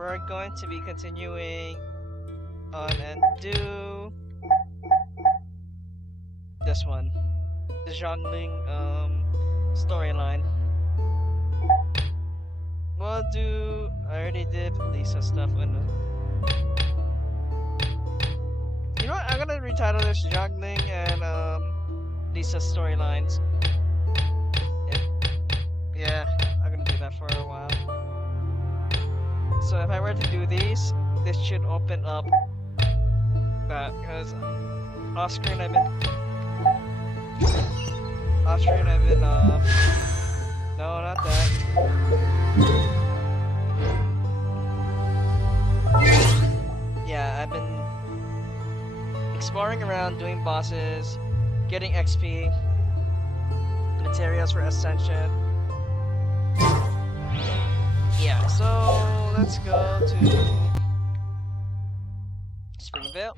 we're going to be continuing on and do this one, the Xiangling storyline. We'll do. I already did Lisa stuff. You know what? I'm gonna retitle this Xiangling and Lisa storylines. Yeah, I'm gonna do that for a while. So if I were to do these, this should open up that, because off screen I've been no, not that. Yeah, I've been exploring around, doing bosses, getting XP, materials for Ascension. Yeah, so let's go to Springvale.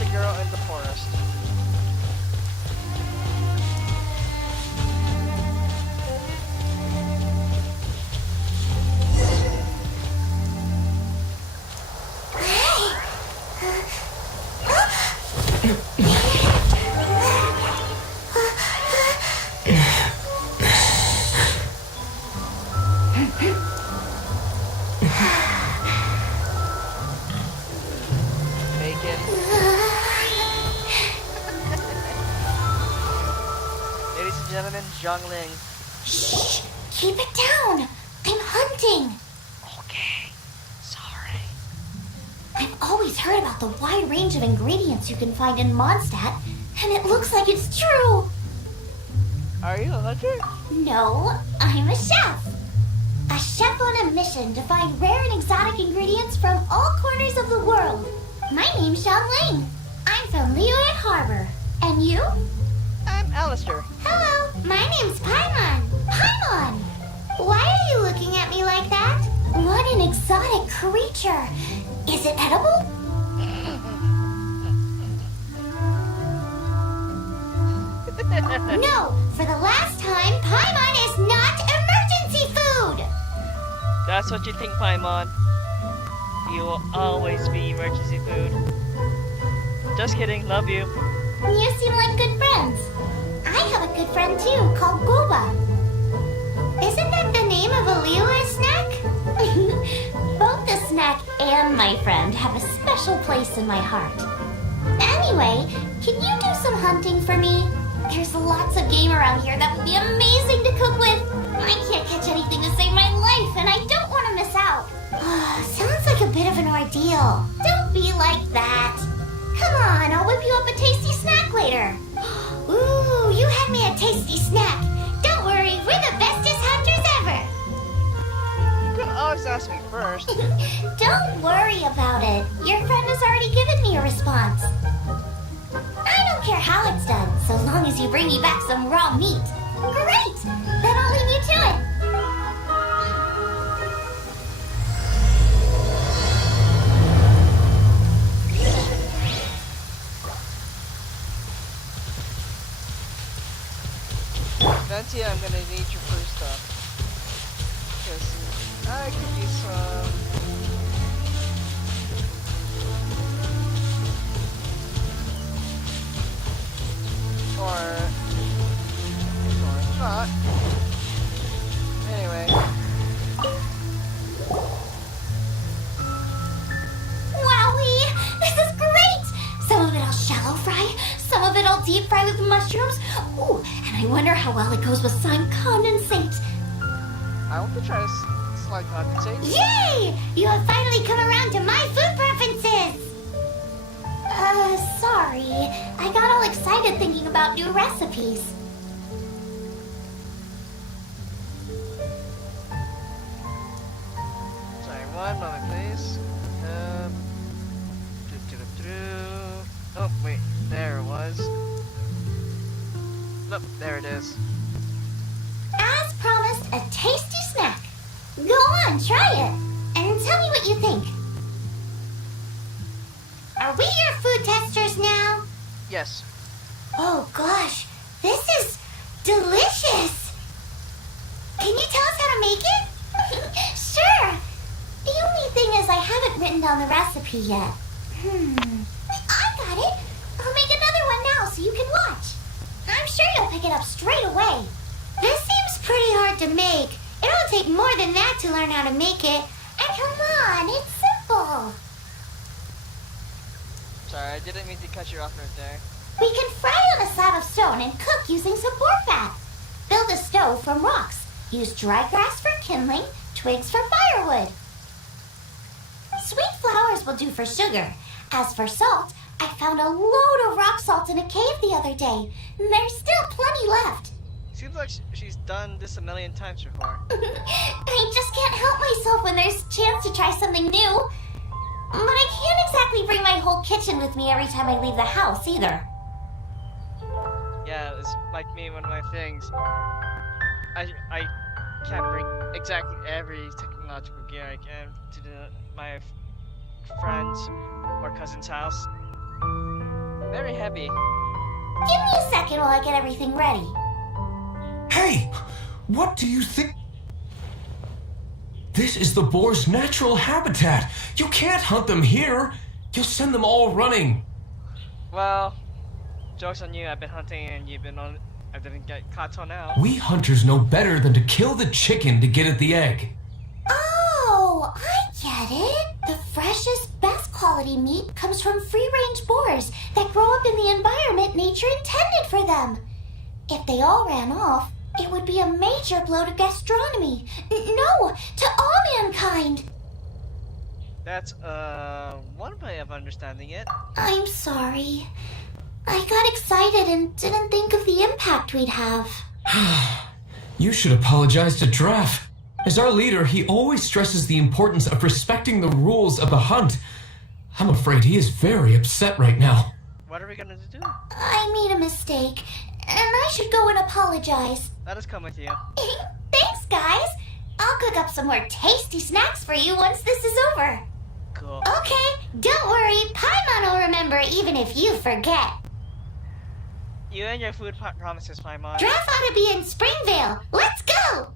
The girl in the forest. Xiangling. Shh! Keep it down! I'm hunting! Okay, sorry. I've always heard about the wide range of ingredients you can find in Mondstat, and it looks like it's true! Are you a hunter? No, I'm a chef! A chef on a mission to find rare and exotic ingredients from all corners of the world. My name's Xiangling. I'm from Liyue Harbor. And you? I'm Alistair. Hello, my name's Paimon. Paimon! Why are you looking at me like that? What an exotic creature. Is it edible? No, for the last time, Paimon is not emergency food! That's what you think, Paimon. You will always be emergency food. Just kidding, love you. You seem like good friends. I have a good friend too, called Guba. Isn't that the name of a Liyue snack? Both the snack and my friend have a special place in my heart. Anyway, can you do some hunting for me? There's lots of game around here that would be amazing to cook with. I can't catch anything to save my life, and I don't want to miss out. Sounds like a bit of an ordeal. Don't be like that. Come on, I'll whip you up a tasty snack later. Ooh, you had me a tasty snack. Don't worry, we're the bestest hunters ever. You could always ask me first. Don't worry about it. Your friend has already given me a response. I don't care how it's done, so long as you bring me back some raw meat. Great! Then I'll leave you to it. Venti, I'm gonna need your first stuff. Because I could use some. Or not. Anyway. Wowee! This is great! Some of it I'll shallow fry, some of it I'll deep fry with mushrooms. Ooh, and I wonder how well it goes with slime condensate. I want to try slime condensate. Yay! You have finally come around to my food preferences! Sorry. I got all excited thinking about new recipes. Sorry, one moment, please. Oh, wait, there it was. Nope, there it is. As promised, a tasty snack. Go on, try it. And tell me what you think. Are we your food testers now? Yes. Oh gosh, this is delicious. Can you tell us how to make it? Sure. The only thing is I haven't written down the recipe yet. I got it. I'll make another one now so you can watch. I'm sure you'll pick it up straight away. This seems pretty hard to make. It'll take more than that to learn how to make it. And come on, it's simple. Sorry, I didn't mean to cut you off right there. We can fry on a slab of stone and cook using some boar fat. Build a stove from rocks. Use dry grass for kindling, twigs for firewood. Sweet flowers will do for sugar. As for salt, I found a load of rock salt in a cave the other day. There's still plenty left. Seems like she's done this a million times before. I just can't help myself when there's a chance to try something new. But I can't exactly bring my whole kitchen with me every time I leave the house either. Yeah, it's like me, one of my things. I can't bring exactly every technological gear I can to my friend's or cousin's house. Very heavy. Give me a second while I get everything ready. Hey! What do you think? This is the boar's natural habitat. You can't hunt them here. You'll send them all running. Well, joke's on you. I've been hunting and you've been on. I didn't get caught till now. We hunters know better than to kill the chicken to get at the egg. Oh, I get it. The freshest, best quality meat comes from free-range boars that grow up in the environment nature intended for them. If they all ran off, it would be a major blow to gastronomy. No, to all mankind. That's one way of understanding it. I'm sorry. I got excited and didn't think of the impact we'd have. You should apologize to Draff. As our leader, he always stresses the importance of respecting the rules of the hunt. I'm afraid he is very upset right now. What are we gonna do? I made a mistake, and I should go and apologize. Let us come with you. Thanks, guys. I'll cook up some more tasty snacks for you once this is over. Cool. Okay, don't worry. Paimon will remember even if you forget. You and your food promises, Paimon. Draft ought to be in Springvale. Let's go!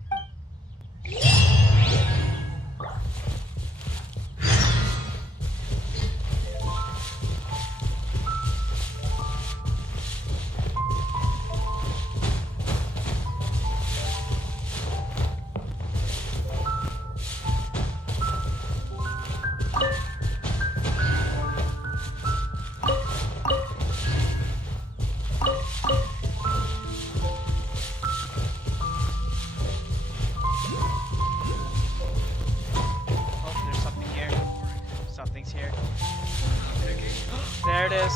There it is.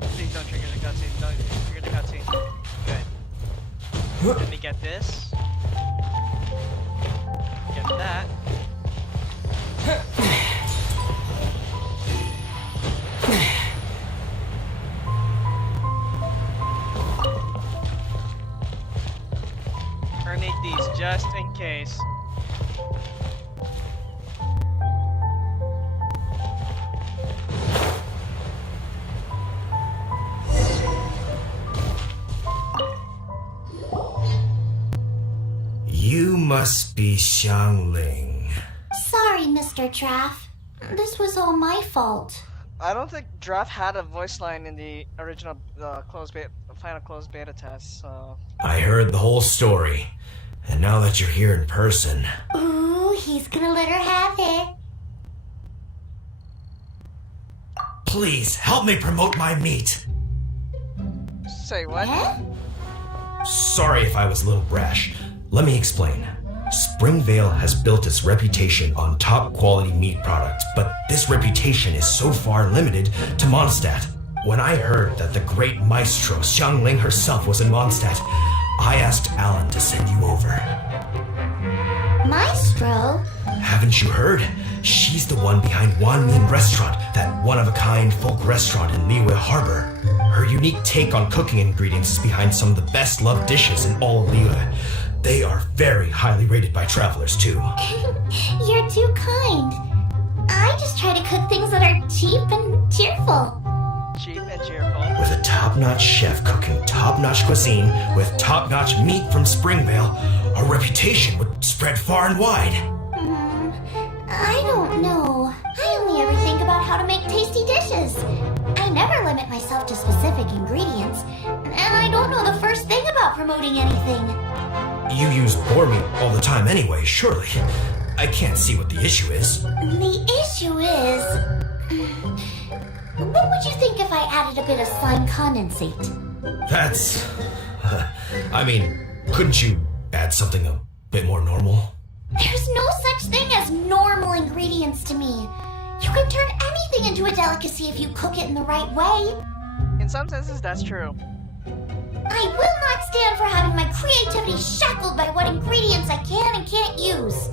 Please don't trigger the cutscene. Don't trigger the cutscene. Good. Let me get this. Get that. I need these just in case. You must be Xiangling. Sorry, Mr. Draff. This was all my fault. I don't think Draft had a voice line in the original final closed beta test, so... I heard the whole story, and now that you're here in person... Ooh, he's gonna let her have it. Please, help me promote my meat! Say what? Huh? Sorry if I was a little brash. Let me explain. Springvale has built its reputation on top quality meat products, but this reputation is so far limited to Mondstat. When I heard that the great maestro Xiangling herself was in Mondstat, I asked Alan to send you over. Maestro? Haven't you heard? She's the one behind Wanmin Restaurant, that one-of-a-kind folk restaurant in Liyue Harbor. Her unique take on cooking ingredients is behind some of the best-loved dishes in all of Liyue. They are very highly rated by travelers, too. You're too kind. I just try to cook things that are cheap and cheerful. Cheap and cheerful. With a top-notch chef cooking top-notch cuisine with top-notch meat from Springvale, our reputation would spread far and wide. I don't know. I only ever think about how to make tasty dishes. I never limit myself to specific ingredients, and I don't know the first thing about promoting anything. You use boar meat all the time anyway, surely. I can't see what the issue is. The issue is... What would you think if I added a bit of slime condensate? That's... I mean, couldn't you add something a bit more normal? There's no such thing as normal ingredients to me. You can turn anything into a delicacy if you cook it in the right way. In some senses, that's true. I will not stand for having my creativity shackled by what ingredients I can and can't use.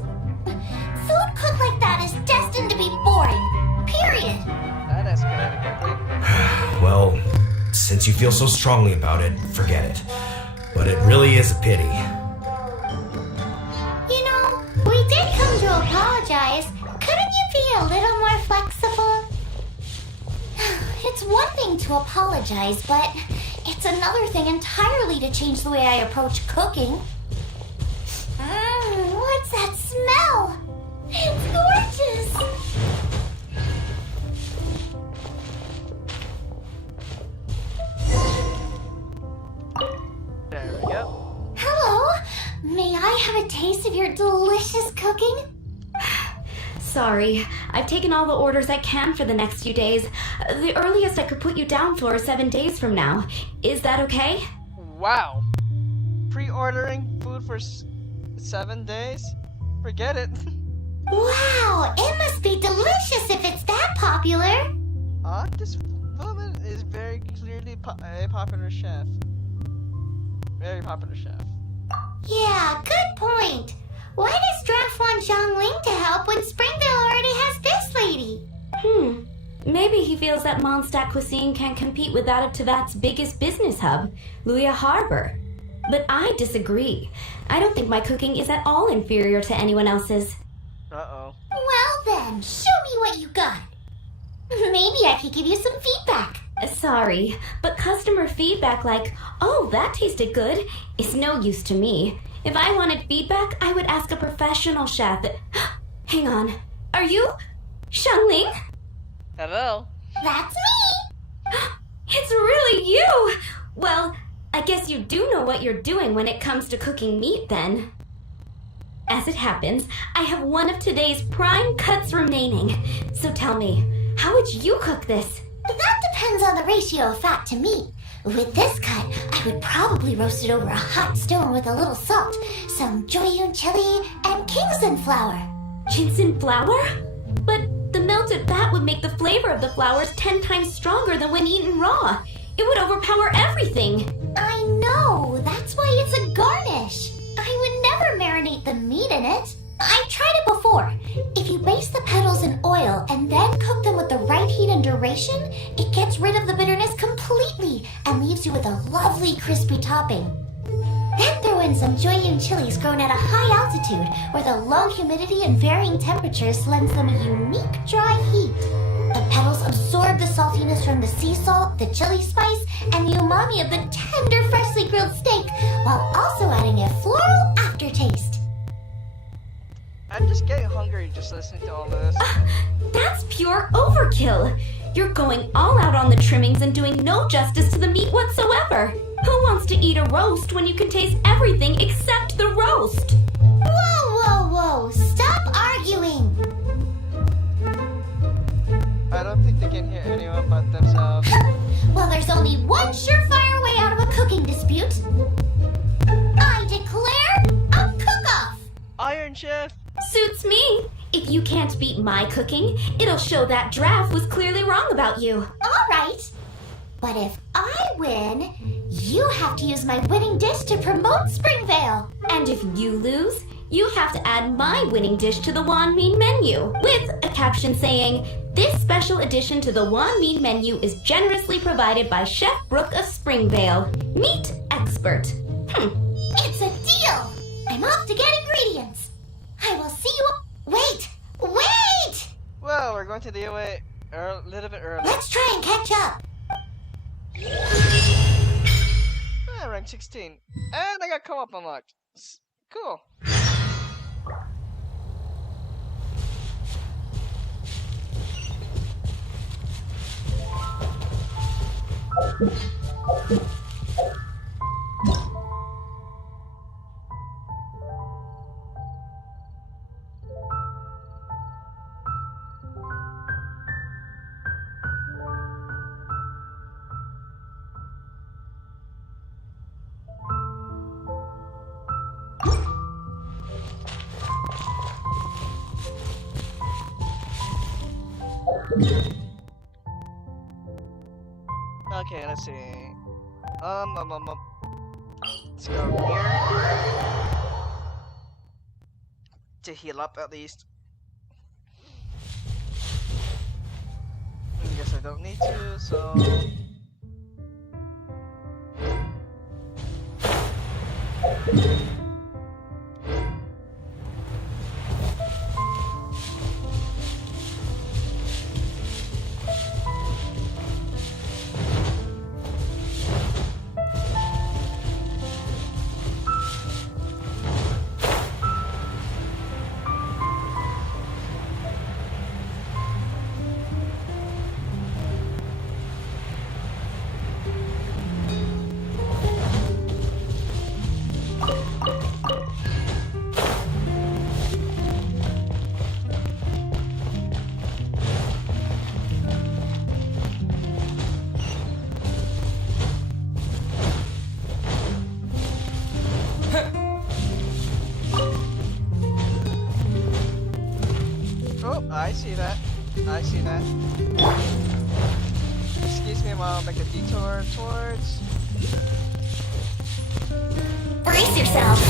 Food cooked like that is destined to be boring. Period. That escalated quickly. Well, since you feel so strongly about it, forget it. But it really is a pity. You know, we did come to apologize. Couldn't you be a little more flexible? It's one thing to apologize, but it's another thing entirely to change the way I approach cooking. What's that smell? It's gorgeous! There we go. Hello! May I have a taste of your delicious cooking? Sorry, I've taken all the orders I can for the next few days. The earliest I could put you down for is 7 days from now. Is that okay? Wow. Pre-ordering food for 7 days? Forget it. Wow, it must be delicious if it's that popular. This woman is very clearly a popular chef. Very popular chef. Yeah, good point. Why does Draft want Xiangling to help when Springvale already has this lady? Maybe he feels that Mondstat cuisine can compete with that of Tevat's biggest business hub, Luya Harbor. But I disagree. I don't think my cooking is at all inferior to anyone else's. Uh-oh. Well then, show me what you got. Maybe I could give you some feedback. Sorry, but customer feedback like, oh, that tasted good, is no use to me. If I wanted feedback, I would ask a professional chef. Hang on. Are you Xiangling? Hello. That's me. It's really you! Well, I guess you do know what you're doing when it comes to cooking meat then. As it happens, I have one of today's prime cuts remaining. So tell me, how would you cook this? That depends on the ratio of fat to meat. With this cut, I would probably roast it over a hot stone with a little salt, some Joyun chili, and Kingston flour. Ginseng flour? But the melted fat would make the flavor of the flowers 10 times stronger than when eaten raw. It would overpower everything. I know, that's why it's a garnish. I would never marinate the meat in it. I've tried it before. If you baste the petals in oil and then cook them with the right heat and duration, it gets rid of the bitterness completely and leaves you with a lovely crispy topping. Then throw in some Joyun chilies grown at a high altitude where the low humidity and varying temperatures lends them a unique dry heat. The petals absorb the saltiness from the sea salt, the chili spice, and the umami of the tender freshly grilled steak, while also adding a floral aftertaste. I'm just getting hungry just listening to all this. That's pure overkill. You're going all out on the trimmings and doing no justice to the meat whatsoever. Who wants to eat a roast when you can taste everything except the roast? Whoa, whoa, whoa! Stop arguing! I don't think they can hear anyone but themselves. Well, there's only one surefire way out of a cooking dispute. I declare a cook-off! Iron Chef! Suits me. If you can't beat my cooking, it'll show that Draft was clearly wrong about you. All right. But if I win, you have to use my winning dish to promote Springvale. And if you lose, you have to add my winning dish to the Wan Mean menu, with a caption saying, "This special addition to the Wan Mean menu is generously provided by Chef Brooke of Springvale, meat expert." It's a deal. I'm off to get ingredients. I will see you. Wait! Wait! Well, we're going to the away a little bit early. Let's try and catch up. Rank 16. And I got co-op unlocked. Cool. Okay, let's see. Let's go here to heal up at least. I guess I don't need to, so. I see that. I see that. Excuse me while I make a detour towards. Brace yourself.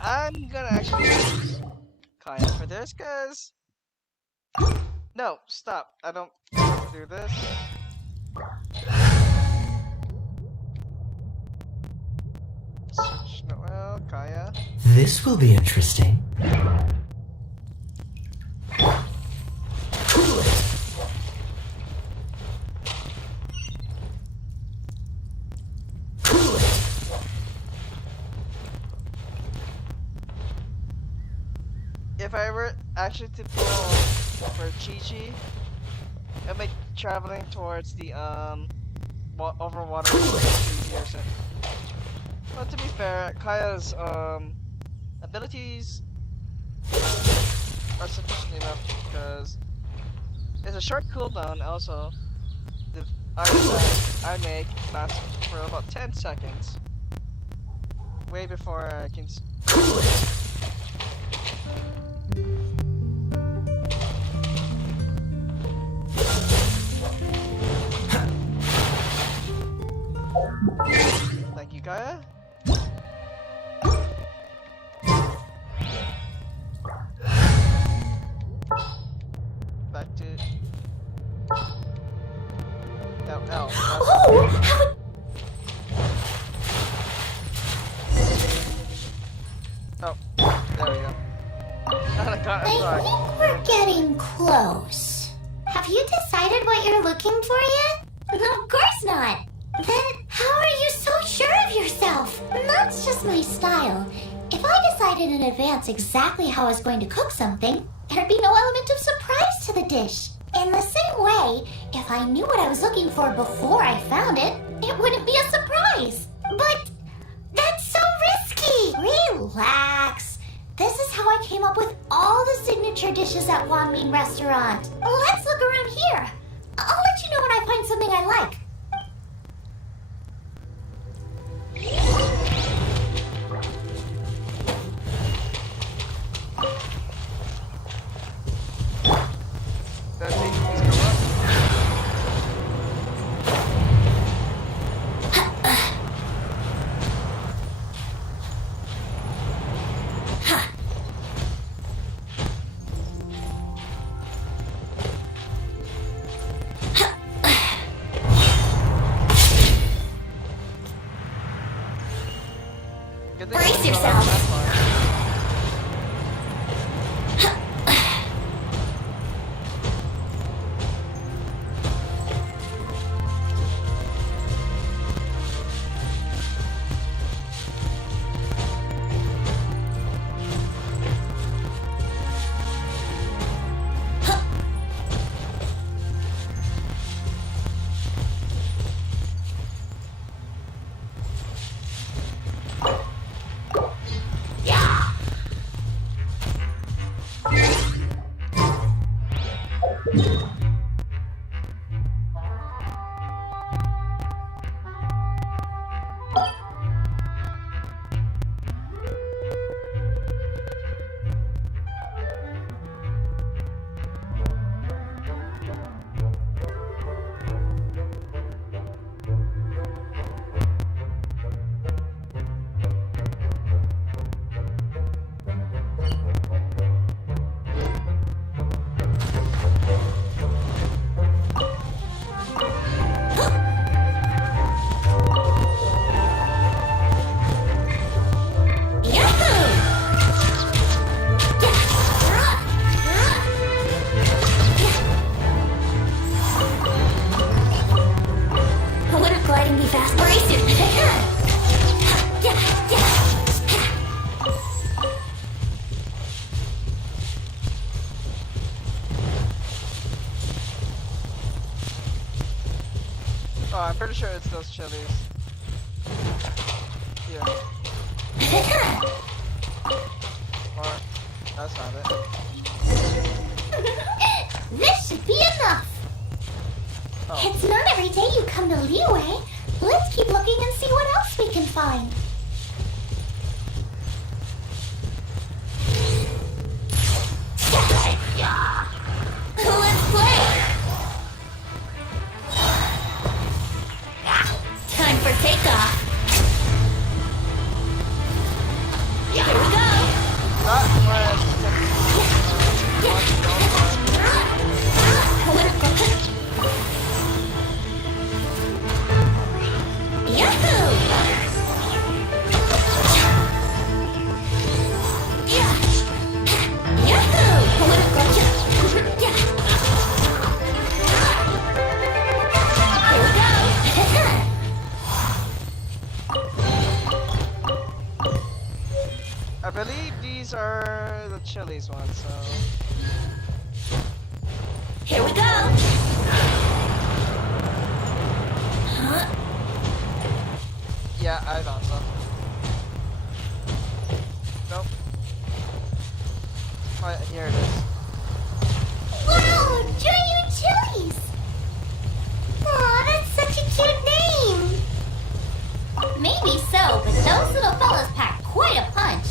I'm gonna actually use Kaya for this, cause no, stop. I don't do this. Switch Noel, Kaya. This will be interesting. Cool it. Cool it. If I were actually to pull for Chi-Chi, I'd make traveling towards the over water easier. But to be fair, Kaya's abilities are sufficient enough because it's a short cooldown. Also, the item that I make lasts for about 10 seconds, way before I can. Cool it. Thank you, Kaya. Back to no, L. Oh, how Oh, there we go. I think we're getting close. Have you decided what you're looking for yet? Of course not. Then how are you so sure of yourself? That's just my style. If I decided in advance exactly how I was going to cook something, there'd be no element of surprise to the dish. In the same way, if I knew what I was looking for before I found it, it wouldn't be a surprise. But that's so risky. Relax. This is how I came up with all the signature dishes at Wanmin Restaurant. Let's look around here. I'll let you know when I find something I like. Good thing Brace it's not yourself. that far. Wouldn't gliding be fast? Brace you. Oh, I'm pretty sure it's those chilies. Yeah. Or that's not it. This should be enough. Oh. It's not every day you come to Liyue. Let's keep looking and see what else we can find. Let's play. Time for takeoff. Here we go. That was Yahoo! I believe these are the chilies ones, so Here we go. yeah, I thought so. Nope. Oh, yeah, here it is. Wow, giant chilies! Aw, that's such a cute name! Maybe so, but those little fellas pack quite a punch.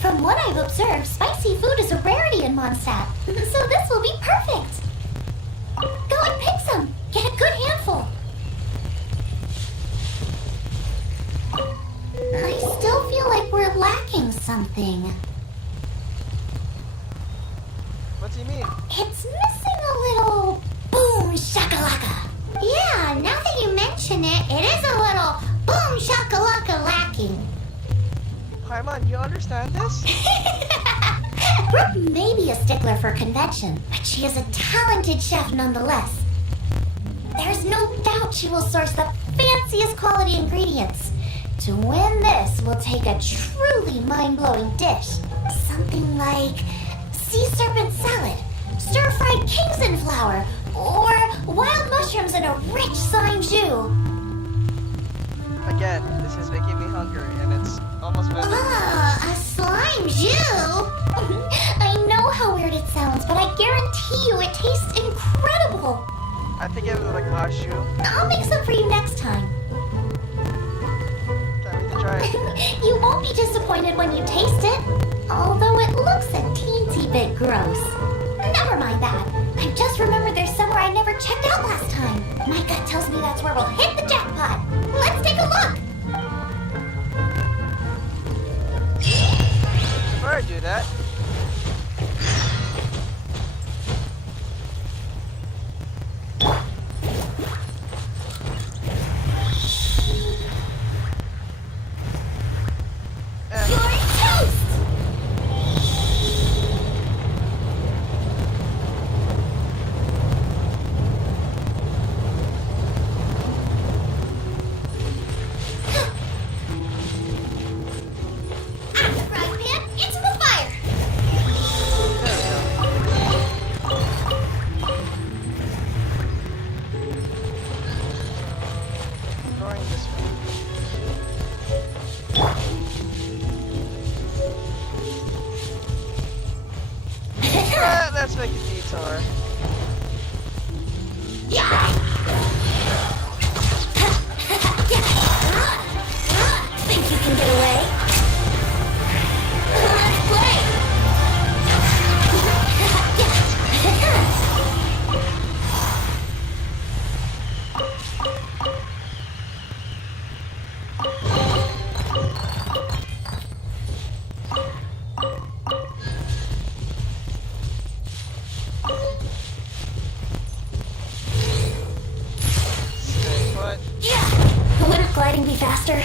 From what I've observed, spicy food is a rarity in Mondstat, so this will be perfect. Go and pick some. Get a good handful. I still feel like we're lacking something. What do you mean? It's missing a little boom shakalaka. Yeah, now that you mention it, it is a little boom shakalaka lacking. Paimon, you understand this? Brooke may be a stickler for convention, but she is a talented chef nonetheless. There's no doubt she will source the fanciest quality ingredients. To win this, we'll take a truly mind-blowing dish. Something like sea serpent salad, stir-fried Kingston flour, or wild mushrooms in a rich slime jus. Again, this is making me hungry, and it's almost midnight. Ah, a slime jus? I know how weird it sounds, but I guarantee you it tastes incredible. I think it was like last shoe. I'll make some for you next time. Can't wait to try it. You won't be disappointed when you taste it, although it looks a teensy bit gross. Never mind that. I just remembered there's somewhere I never checked out last time. My gut tells me that's where we'll hit the jackpot. Let's take a look. Before I do that, power. Think you can get away? Let's play! Stay put. Wouldn't gliding be faster?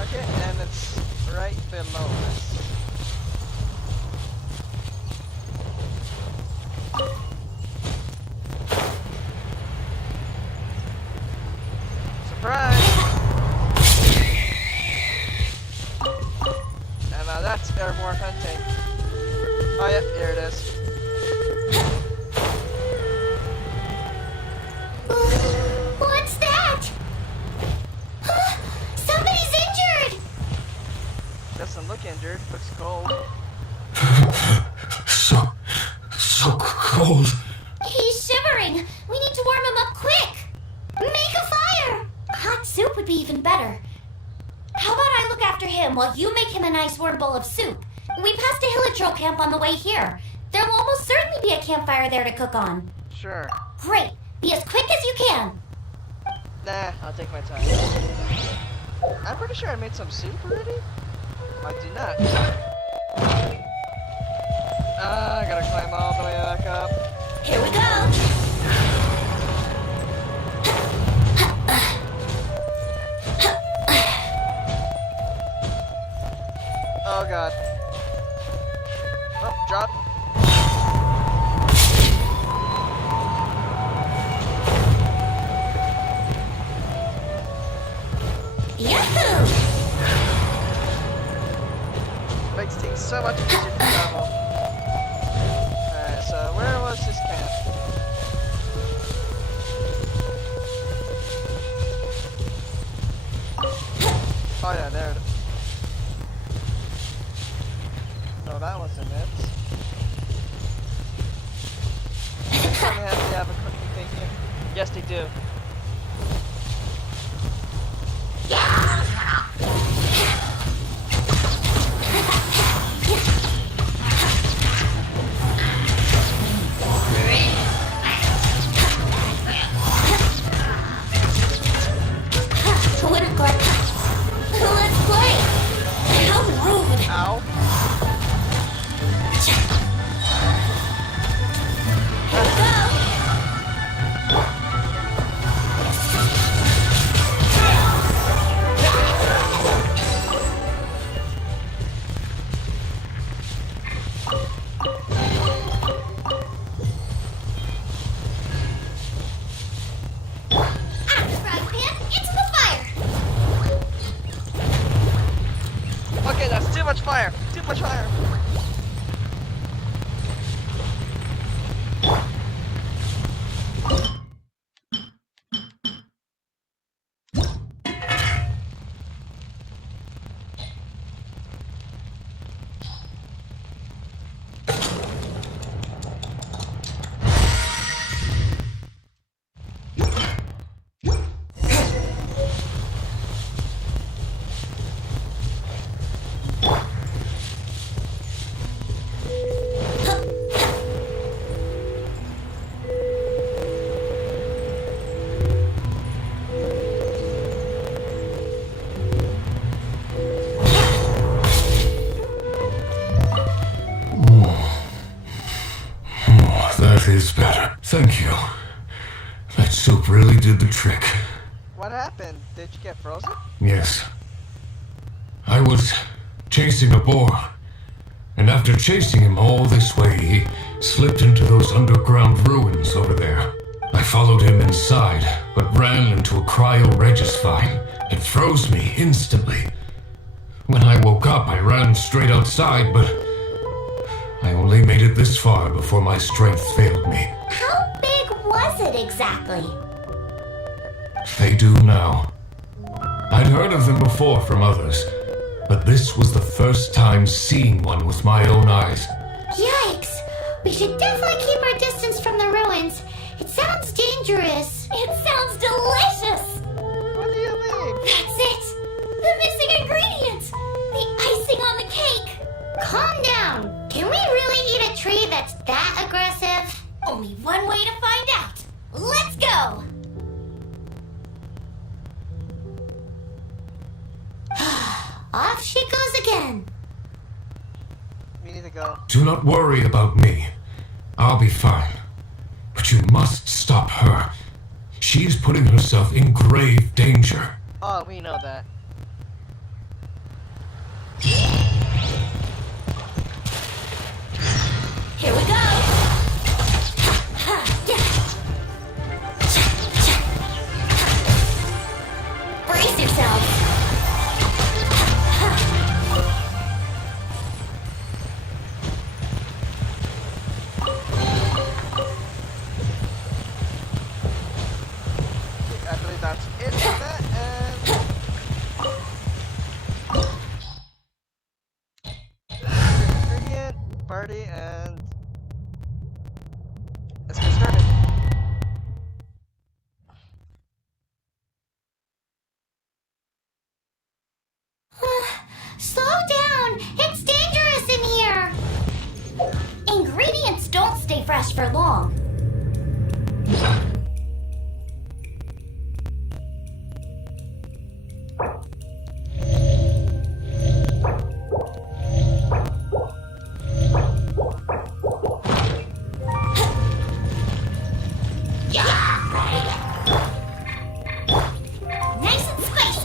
Okay, and it's right below us. Surprise! And now that's airborne hunting. Oh yeah, here it is. What's that? Somebody's injured! Doesn't look injured, looks cold. So cold. He's shivering. We need to warm him up quick. Make a fire. Hot soup would be even better. How about I look after him while you make him a nice warm bowl of soup? We passed a Hilichurl camp on the way here. There will almost certainly be a campfire there to cook on. Sure. Great. Be as quick as you can. Nah, I'll take my time. I'm pretty sure I made some soup already. I did not. I gotta climb all the way back up. Here we go. Oh god. Oh, drop. Yahoo! Makes things so much easier to travel. Alright, so where was this camp? Oh yeah, there it is. Oh, that wasn't it. Tell me how they have a cooking thing here. Yes, they do. Let's play. How rude. Ow. Here we go. Frying pan, into the fire. Okay, that's too much fire. Too much fire. That is better. Thank you. That soup really did the trick. What happened? Did you get frozen? Yes. I was chasing a boar. And after chasing him all this way, he slipped into those underground ruins over there. I followed him inside, but ran into a cryo-regis vine. It froze me instantly. When I woke up, I ran straight outside, but I only made it this far before my strength failed me. How big was it exactly? They do now. I'd heard of them before from others, but this was the first time seeing one with my own eyes. Yikes! We should definitely keep our distance from the ruins. It sounds dangerous. It sounds delicious! What do you mean? That's it! The missing ingredient! The icing on the cake! Calm down. Can we really eat a tree that's that aggressive? Only one way to find out. Let's go! Off she goes again. We need to go. Do not worry about me. I'll be fine. But you must stop her. She's putting herself in grave danger. Oh, we know that. Here we go! Brace yourself. I believe that's it for that, and ingredient, party, and let's get started. Slow down. It's dangerous in here. Ingredients don't stay fresh for long. Nice and spicy.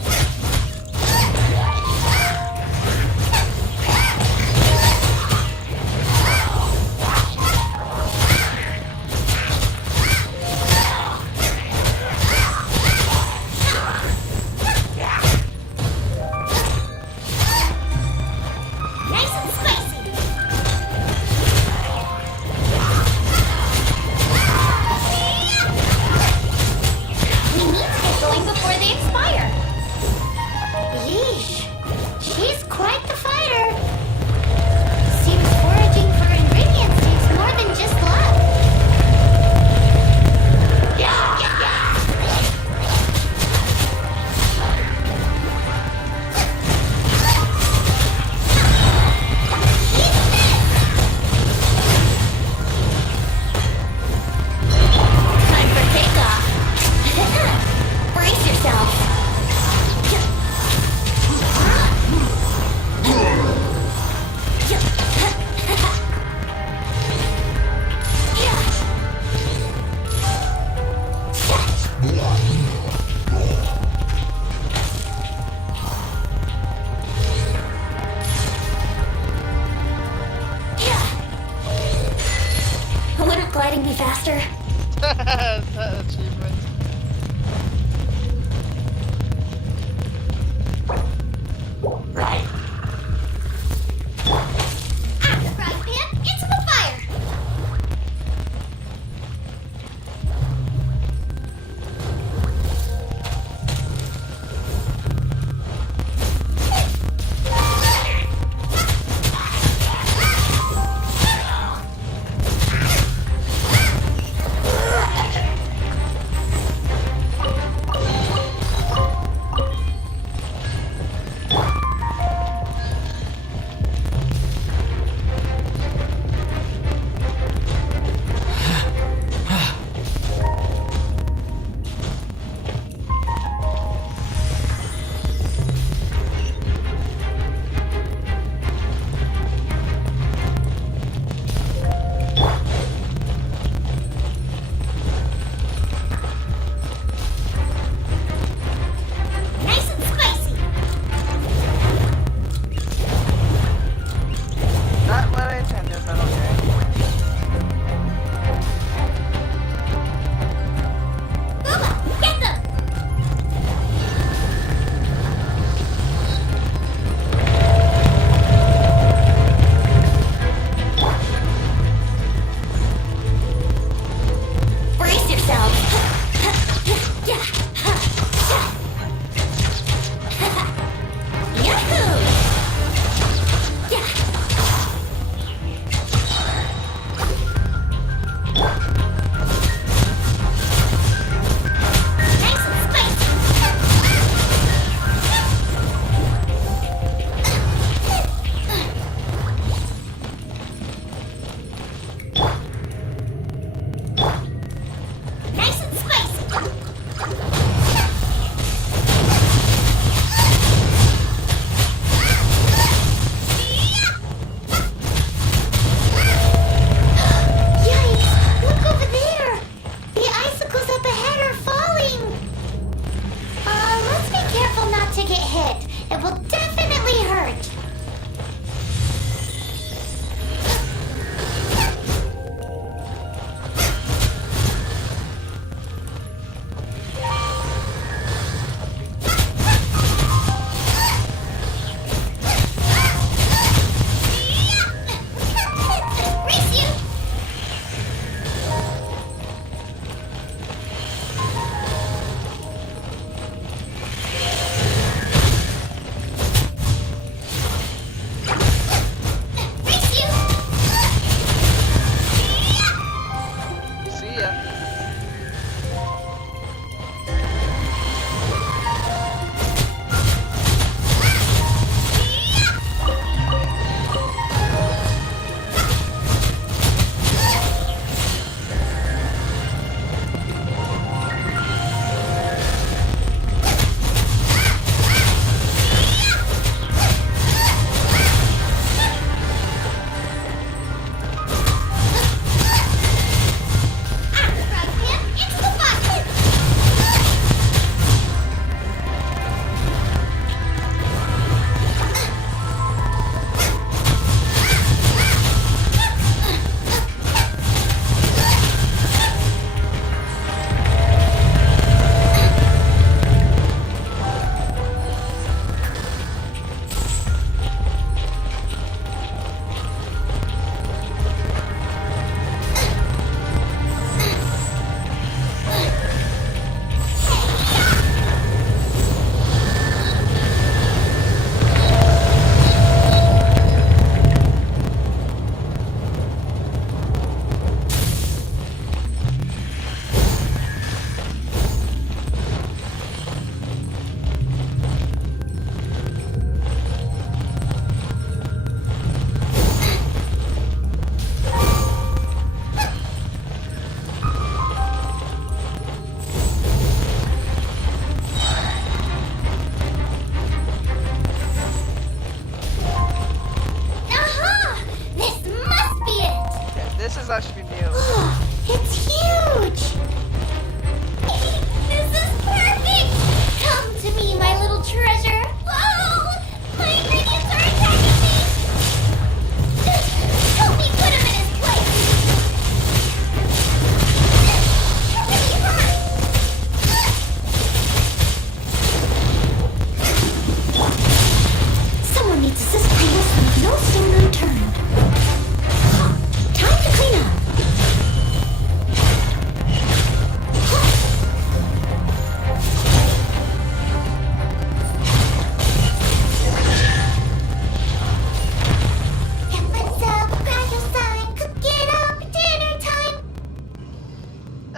Nice and spicy. We need to get going before they expire. Yeesh. She's quite the fighter. Seems foraging for ingredients takes more than just luck. Time for takeoff. Brace yourself. Wouldn't gliding be faster? That achievement. Out the frying pan, into the fire.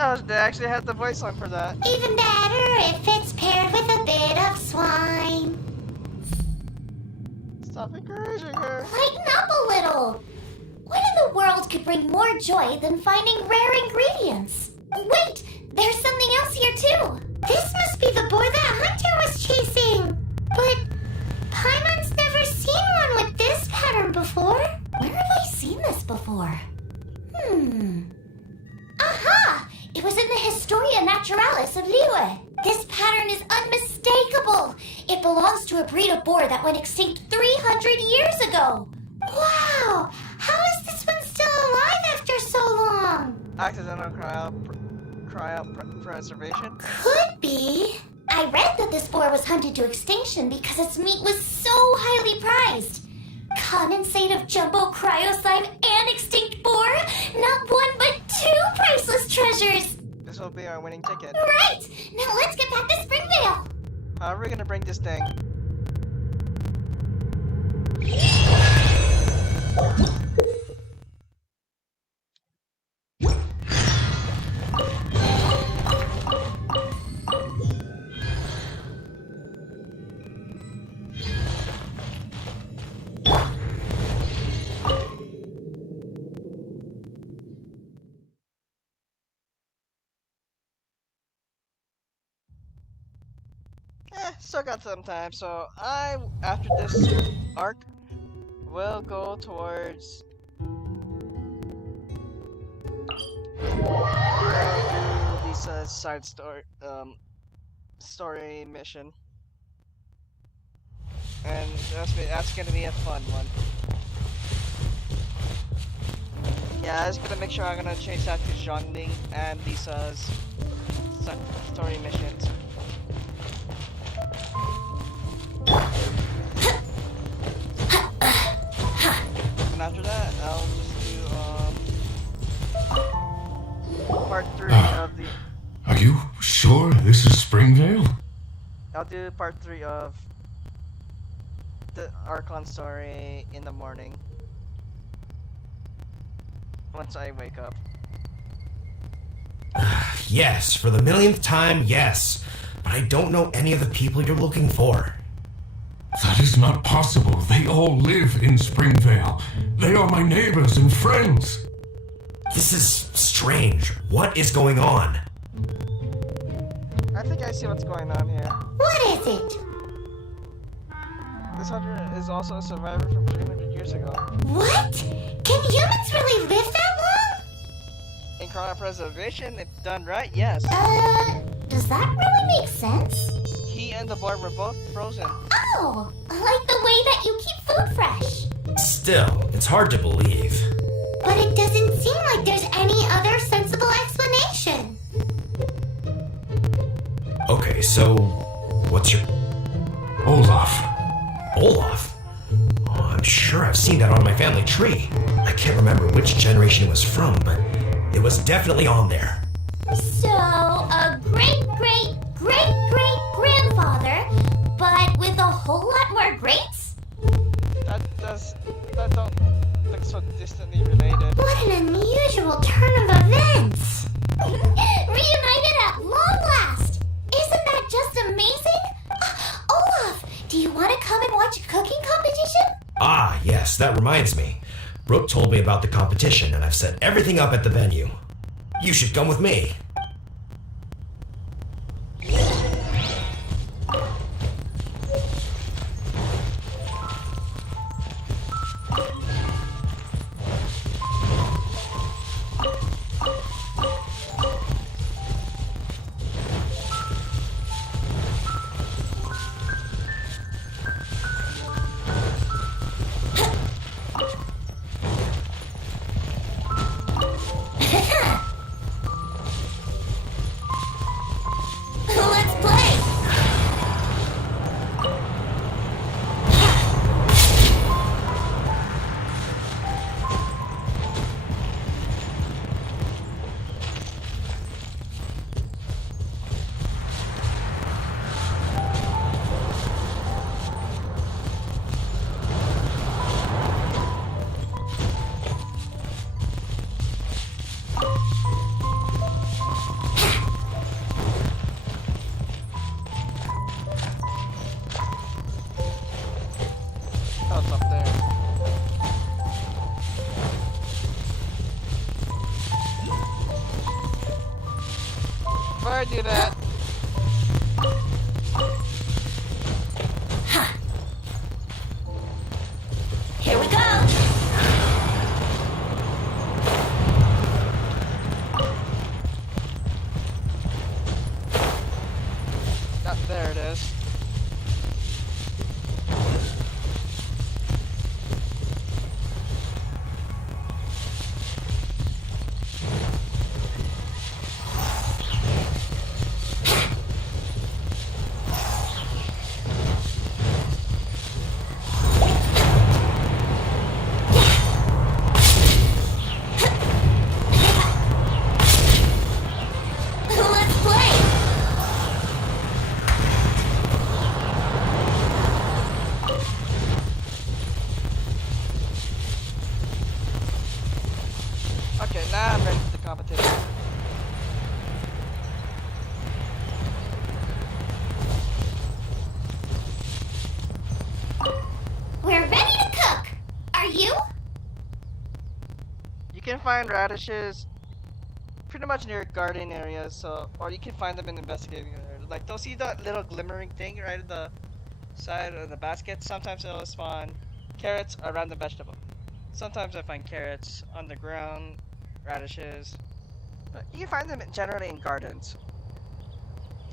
Oh, they actually had the voice line for that. Even better if it's paired with a bit of swine. Stop encouraging her. Lighten up a little. What in the world could bring more joy than finding rare ingredients? Wait, there's something else here too. This must be the boar that Hunter was chasing. But Paimon's never seen one with this pattern before. Where have I seen this before? Aha! It was in the Historia Naturalis of Liyue. This pattern is unmistakable. It belongs to a breed of boar that went extinct 300 years ago. Wow! How is this one still alive after so long? Accidental cryo preservation? Could be. I read that this boar was hunted to extinction because its meat was so highly prized. Condensate of jumbo cryo slime and extinct boar? Not one but two priceless treasures! This will be our winning ticket. Right! Now let's get back to Springvale! How are we gonna bring this thing? Still got some time, so after this arc, will go towards Lisa's side story mission, and that's gonna be a fun one. Yeah, I was gonna make sure I'm gonna change that to Xiangling and Lisa's story missions. And after that, I'll just do part 3 of the. Are you sure this is Springvale? I'll do part 3 of the Archon story in the morning. Once I wake up. Yes, for the millionth time, yes. But I don't know any of the people you're looking for. That is not possible. They all live in Springvale. They are my neighbors and friends. This is strange. What is going on? I think I see what's going on here. What is it? This hunter is also a survivor from 300 years ago. What? Can humans really live that long? In cryopreservation, if done right, yes. Does that really make sense? He and the boy were both frozen. Oh, like the way that you keep food fresh. Still, it's hard to believe. But it doesn't seem like there's any other sensible explanation. Okay, so what's your... Olaf. Olaf? Oh, I'm sure I've seen that on my family tree. I can't remember which generation it was from, but it was definitely on there. So, a great-great-great-great-grandfather, but with a whole lot more greats? That don't look so distantly related. What an unusual turn of events! Reunited at long last! Isn't that just amazing? Olaf, do you want to come and watch a cooking competition? Ah, yes, that reminds me. Brooke told me about the competition, and I've set everything up at the venue. You should come with me. I do that. Huh. Here we go. There it is. Let's play. Okay, now I'm ready for the competition. We're ready to cook. Are you? You can find radishes pretty much near garden areas, so or you can find them in investigating areas. Like, they'll see that little glimmering thing right at the side of the basket. Sometimes it'll spawn carrots around the vegetable. Sometimes I find carrots on the ground, radishes. But you can find them generally in gardens.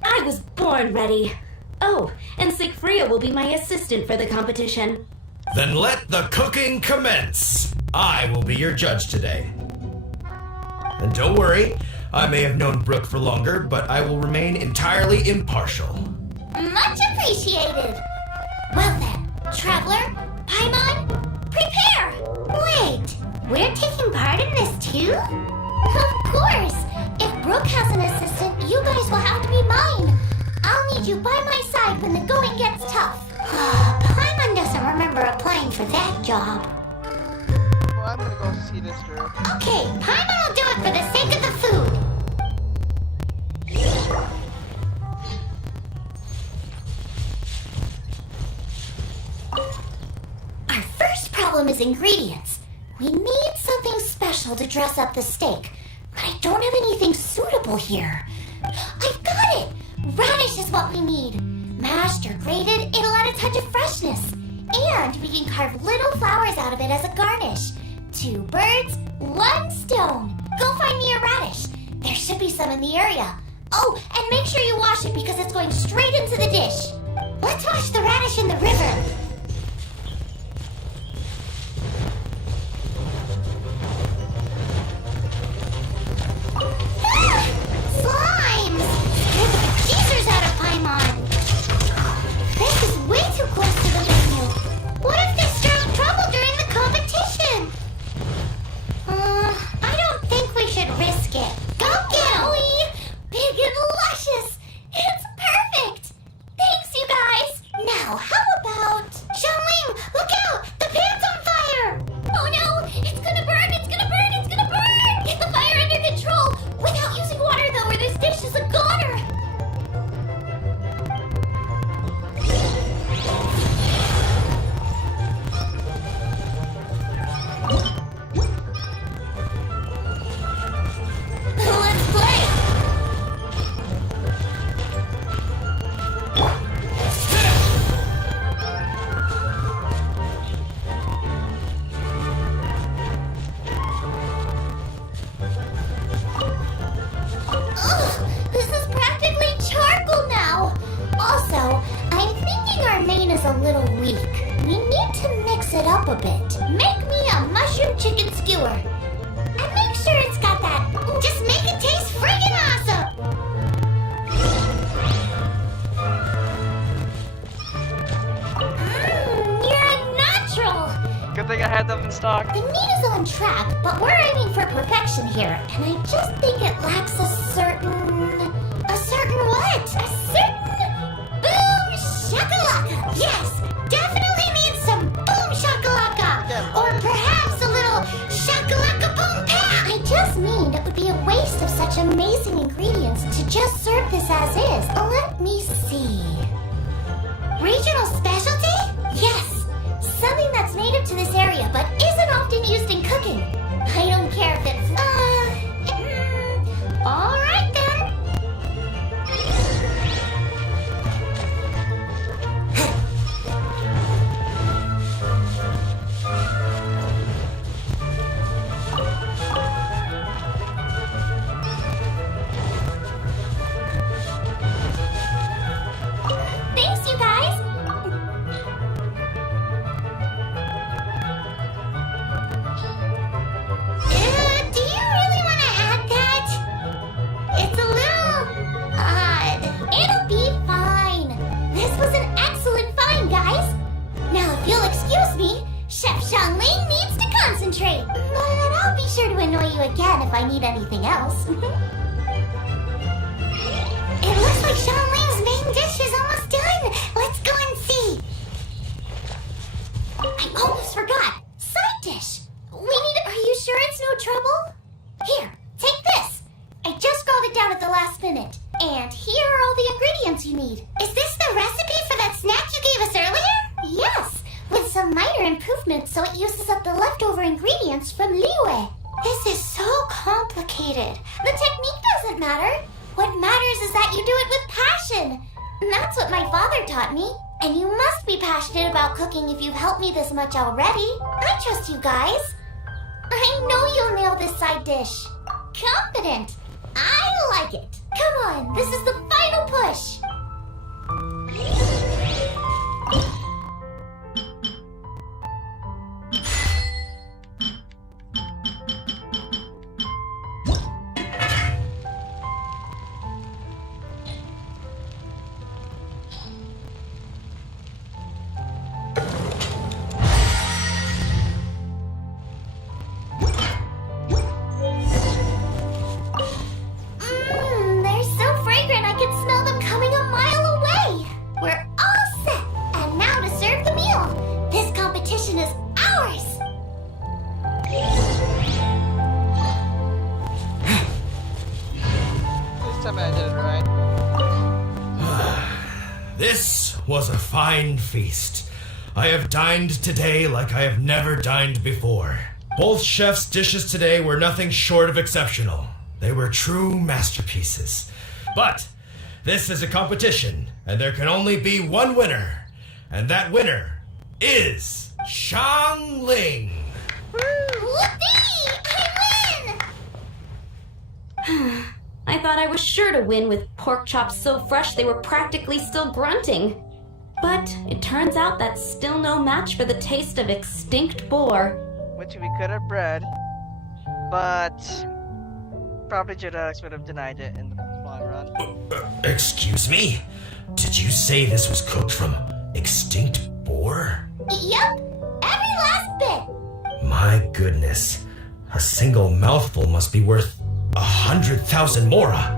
I was born ready. Oh, and Sigfria will be my assistant for the competition. Then let the cooking commence. I will be your judge today. And don't worry, I may have known Brooke for longer, but I will remain entirely impartial. Much appreciated. Well then, Traveler, Paimon, prepare. Wait, we're taking part in this too? Of course. If Brooke has an assistant, you guys will have to be mine. I'll need you by my side when the going gets tough. Paimon doesn't remember applying for that job. Well, I'm gonna go see this through. Okay, Paimon will do it for the sake of the food. Our first problem is ingredients. We need something special to dress up the steak, but I don't have anything suitable here. I've got it! Radish is what we need. Mashed or grated, it'll add a touch of freshness. And we can carve little flowers out of it as a garnish. 2 birds, 1 stone. Go find me a radish. There should be some in the area. Oh, and make sure you wash it because it's going straight into the dish. Let's wash the radish in the river. Slimes! Scared the bejesus out of Paimon. This is way too close to the menu. What if they stir up trouble during the competition? I don't think we should risk it. Go get 'em! Big and luscious! It's perfect! Thanks, you guys! Now, how about... Xiangling, look out! The pan's on fire! Oh no! It's gonna burn! It's gonna burn! It's gonna burn! Get the fire under control! Without using water, though, or this dish is a goner! Let's play! Ugh, this is practically charcoal now. Also, I'm thinking our main is a little weak. We need to mix it up a bit. Make me a mushroom chicken skewer. And make sure it's got that. Just make it taste friggin' awesome. You're a natural. Good thing I had them in stock. The meat is on track, but we're aiming for perfection here, and I just think it lacks a certain what? A certain boom shakalaka. Yes, definitely needs some boom shakalaka, or perhaps a little shakalaka boom pa. I just mean it would be a waste of such amazing ingredients to just serve this as is. Let me see. Regional specialty? Yes. Something that's native to this area but isn't often used in cooking. I don't care if it's... Alright then. It looks like Xiangling's main dish is almost done. Let's go and see. I almost forgot. Side dish. Are you sure it's no trouble? Here, take this. I just scrolled it down at the last minute. And here are all the ingredients you need. Is this the recipe for that snack you gave us earlier? Yes, with some minor improvements so it uses up the leftover ingredients from Liyue. This is so complicated. The technique doesn't matter. What matters is that you do it with passion. And that's what my father taught me. And you must be passionate about cooking if you've helped me this much already. I trust you guys. I know you'll nail this side dish. Confident. I like it. Come on, this is the final push. They're so fragrant I can smell them coming a mile away. We're all set. And now to serve the meal. This competition is ours. This time I did it right. This was a fine feast. I have dined today like I have never dined before. Both chefs' dishes today were nothing short of exceptional. They were true masterpieces. But this is a competition, and there can only be one winner. And that winner is Xiangling. Whoopee! I win! I thought I was sure to win with pork chops so fresh they were practically still grunting. But it turns out that's still no match for the taste of extinct boar. Which we could have bred, but probably genetics would have denied it in the long run. Excuse me? Did you say this was cooked from extinct boar? Yep, every last bit. My goodness. A single mouthful must be worth 100,000 mora.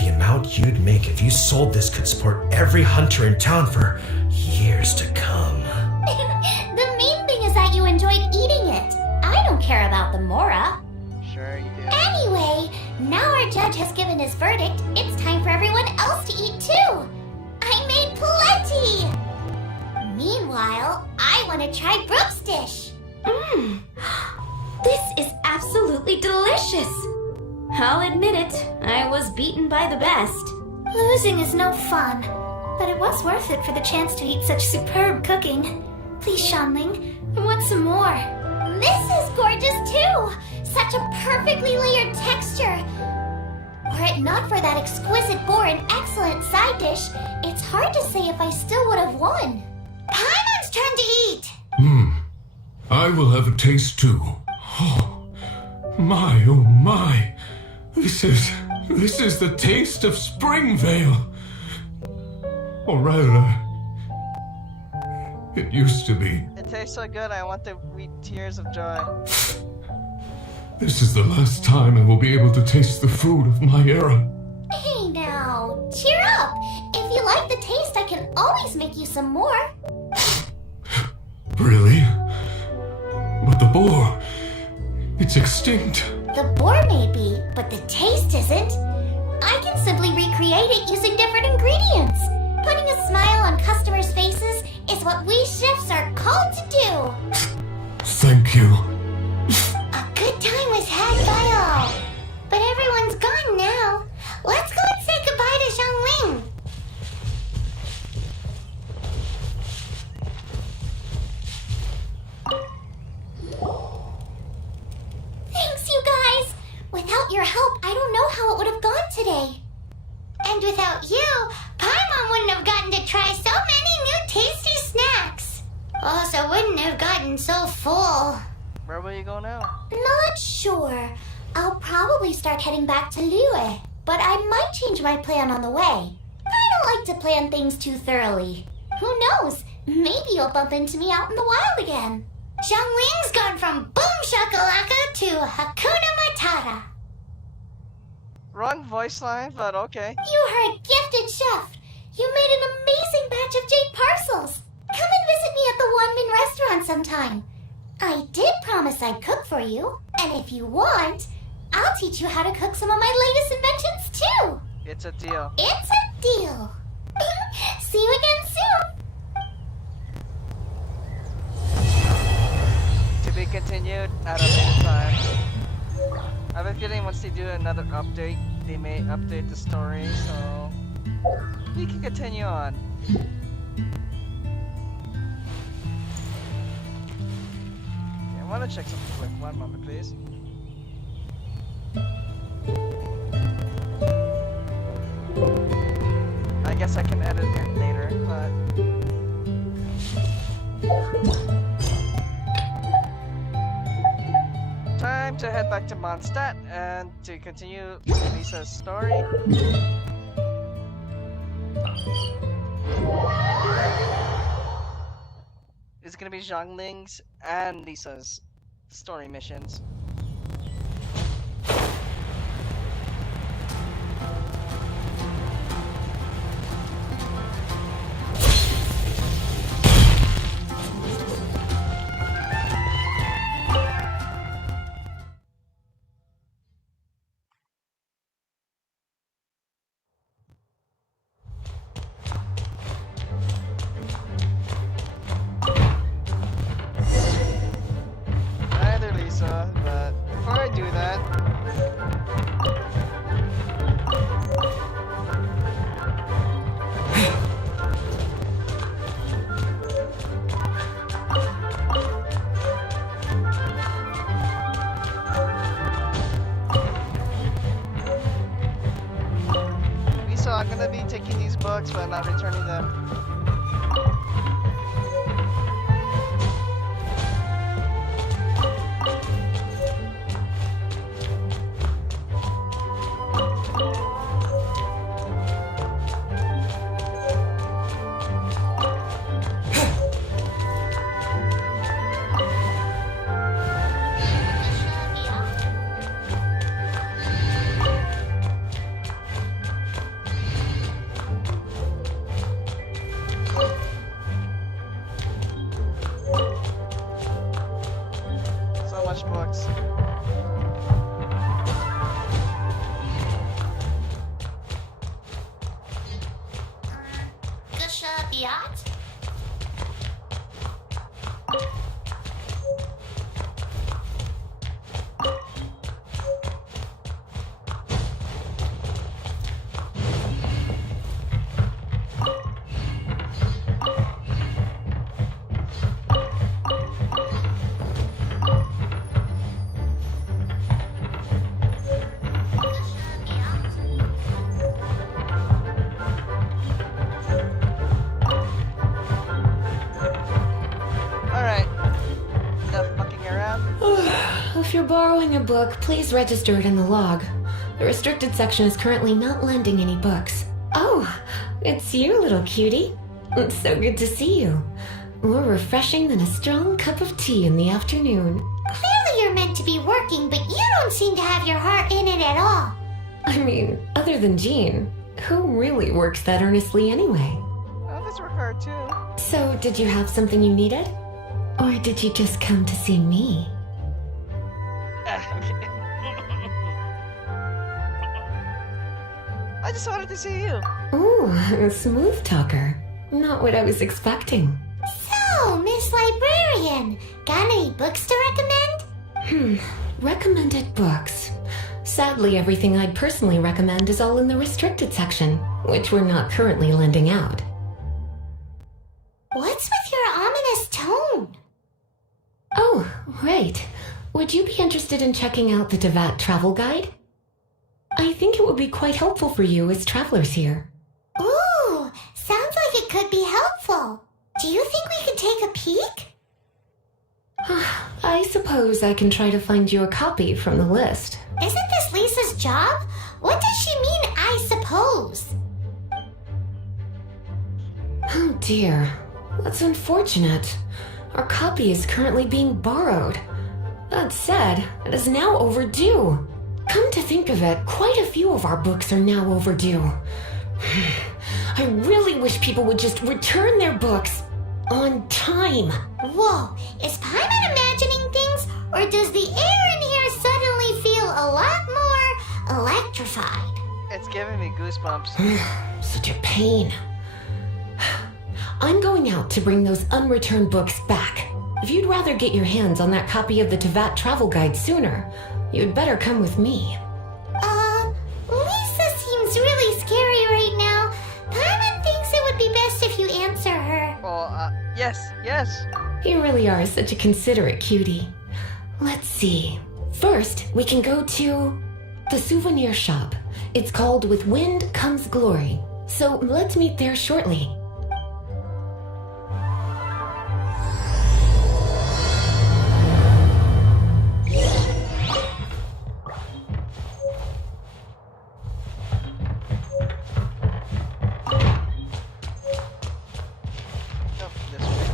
The amount you'd make if you sold this could support every hunter in town for years to come. The main thing is that you enjoyed eating it. I don't care about the mora. Sure you do. Anyway, now our judge has given his verdict. It's time for everyone else to eat too. I made plenty. Meanwhile, I want to try Brooke's dish. This is absolutely delicious. I'll admit it, I was beaten by the best. Losing is no fun, but it was worth it for the chance to eat such superb cooking. Please, Xiangling, I want some more. This is gorgeous too! Such a perfectly layered texture. Were it not for that exquisite boar and excellent side dish, it's hard to say if I still would have won. Paimon's turn to eat! I will have a taste too. Oh my. This is the taste of Springvale. Or rather, it used to be. It tastes so good, I want to weep tears of joy. This is the last time I will be able to taste the food of my era. Hey now, cheer up! If you like the taste, I can always make you some more. Really? But the boar, it's extinct. The boar may be, but the taste isn't. I can simply recreate it using different ingredients. Putting a smile on customers' faces is what we chefs are called to do. Thank you. A good time was had by all. But everyone's gone now. Let's go and say goodbye to Xiangling. Thanks, you guys. Without your help, I don't know how it would have gone today. And without you, Paimon wouldn't have gotten to try so many new tasty snacks. Also wouldn't have gotten so full. Where will you go now? Not sure. I'll probably start heading back to Liyue, but I might change my plan on the way. I don't like to plan things too thoroughly. Who knows? Maybe you'll bump into me out in the wild again. Xiangling's gone from boom shakalaka to Hakuna Matata. Wrong voice line, but okay. You are a gifted chef. You made an amazing batch of jade parcels. Come and visit me at the Wanmin restaurant sometime. I did promise I'd cook for you. And if you want, I'll teach you how to cook some of my latest inventions too. It's a deal. It's a deal. See you again soon. To be continued at a later time. I have a feeling once they do another update, they may update the story, so we can continue on. Okay, I want to check something quick. One moment, please. I guess I can edit it later, but... Time to head back to Mondstat and to continue Lisa's story. It's gonna be Xiangling's and Lisa's story missions. But before I do that, Lisa, I'm gonna be taking these books but not returning them. Books. Gusha Biat? If you're borrowing a book, please register it in the log. The restricted section is currently not lending any books. Oh, it's you, little cutie. It's so good to see you. More refreshing than a strong cup of tea in the afternoon. Clearly you're meant to be working, but you don't seem to have your heart in it at all. I mean, other than Jean, who really works that earnestly anyway? Oh, this worked hard too. So, did you have something you needed? Or did you just come to see me? I just wanted to see you. Ooh, a smooth talker. Not what I was expecting. So, Miss Librarian, got any books to recommend? Recommended books. Sadly, everything I'd personally recommend is all in the restricted section, which we're not currently lending out. What's with your ominous tone? Oh, right. Would you be interested in checking out the Devat travel guide? I think it would be quite helpful for you as travelers here. Ooh, sounds like it could be helpful. Do you think we could take a peek? I suppose I can try to find you a copy from the list. Isn't this Lisa's job? What does she mean, I suppose? Oh dear, that's unfortunate. Our copy is currently being borrowed. That said, it is now overdue. Come to think of it, quite a few of our books are now overdue. I really wish people would just return their books on time. Whoa, is Paimon imagining things, or does the air in here suddenly feel a lot more electrified? It's giving me goosebumps. Such a pain. I'm going out to bring those unreturned books back. If you'd rather get your hands on that copy of the Teyvat travel guide sooner, you'd better come with me. Lisa seems really scary right now. Paimon thinks it would be best if you answer her. Well, yes. You really are such a considerate cutie. Let's see. First, we can go to the souvenir shop. It's called With Wind Comes Glory. So let's meet there shortly. Oh, this way.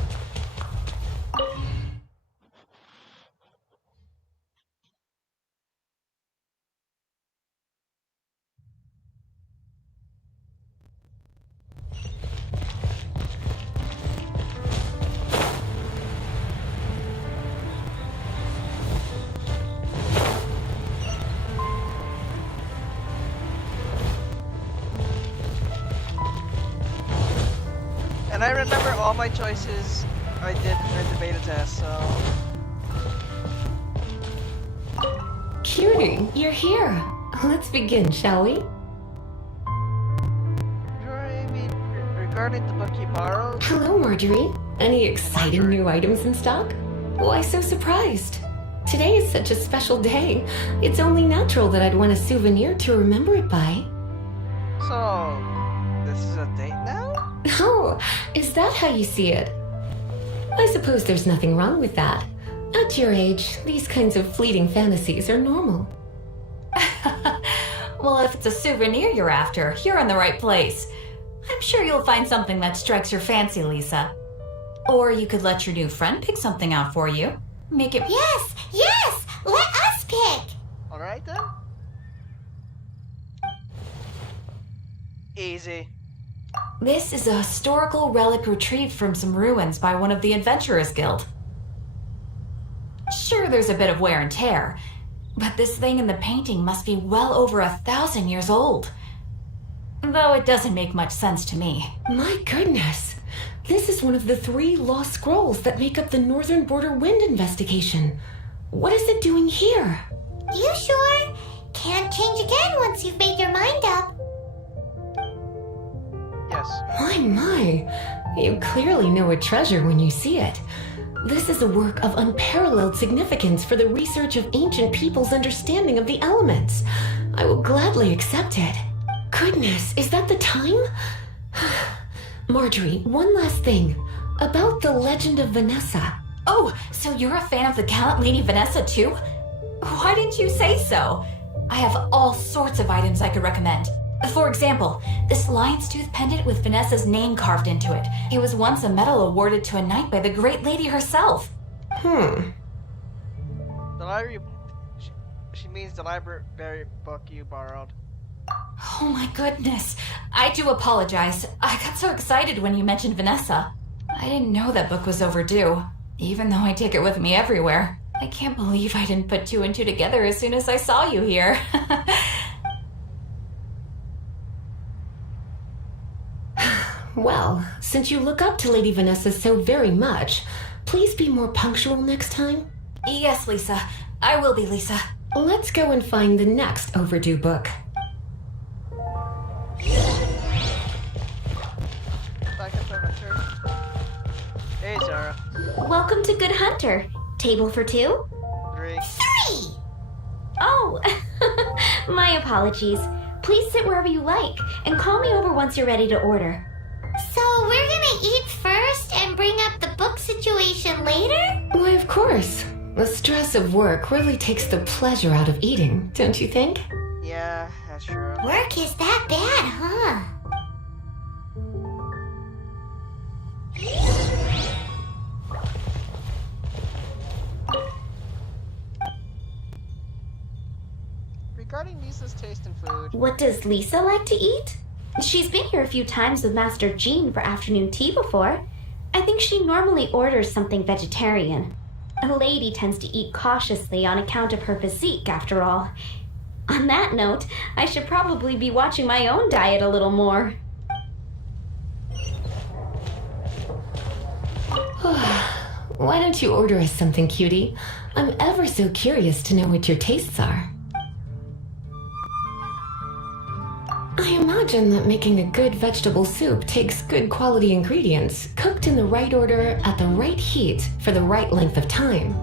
And I remember all my choices I did in the beta test, so... Cutie, you're here. Let's begin, shall we? I mean, regarding the book you borrowed... Hello, Marjorie. Any exciting new items in stock? Why so surprised? Today is such a special day. It's only natural that I'd want a souvenir to remember it by. So... this is a date now? Oh, is that how you see it? I suppose there's nothing wrong with that. At your age, these kinds of fleeting fantasies are normal. Well, if it's a souvenir you're after, you're in the right place. I'm sure you'll find something that strikes your fancy, Lisa. Or you could let your new friend pick something out for you. Make it... Yes! Let us pick! Alright then. Easy. This is a historical relic retrieved from some ruins by one of the Adventurers Guild. Sure, there's a bit of wear and tear, but this thing in the painting must be well over 1,000 years old. Though it doesn't make much sense to me. My goodness. This is one of the 3 lost scrolls that make up the Northern Border Wind investigation. What is it doing here? You sure? Can't change again once you've made your mind up. Yes. My. You clearly know a treasure when you see it. This is a work of unparalleled significance for the research of ancient people's understanding of the elements. I will gladly accept it. Goodness, is that the time? Marjorie, one last thing. About the legend of Vanessa. Oh, so you're a fan of the gallant Lady Vanessa too? Why didn't you say so? I have all sorts of items I could recommend. For example, this lion's tooth pendant with Vanessa's name carved into it. It was once a medal awarded to a knight by the great lady herself. The library... She means the library book you borrowed. Oh my goodness. I do apologize. I got so excited when you mentioned Vanessa. I didn't know that book was overdue, even though I take it with me everywhere. I can't believe I didn't put 2 and 2 together as soon as I saw you here. Well, since you look up to Lady Vanessa so very much, please be more punctual next time. Yes, Lisa. I will be, Lisa. Let's go and find the next overdue book. Second furniture. Hey, Zara. Welcome to Good Hunter. Table for 2? 3. 3! Oh, my apologies. Please sit wherever you like, and call me over once you're ready to order. So we're gonna eat first and bring up the book situation later? Why, of course. The stress of work really takes the pleasure out of eating, don't you think? Yeah, that's true. Work is that bad, huh? Lisa's taste in food. What does Lisa like to eat? She's been here a few times with Master Jean for afternoon tea before. I think she normally orders something vegetarian. A lady tends to eat cautiously on account of her physique, after all. On that note, I should probably be watching my own diet a little more. Why don't you order us something, cutie? I'm ever so curious to know what your tastes are. I imagine that making a good vegetable soup takes good quality ingredients, cooked in the right order at the right heat for the right length of time.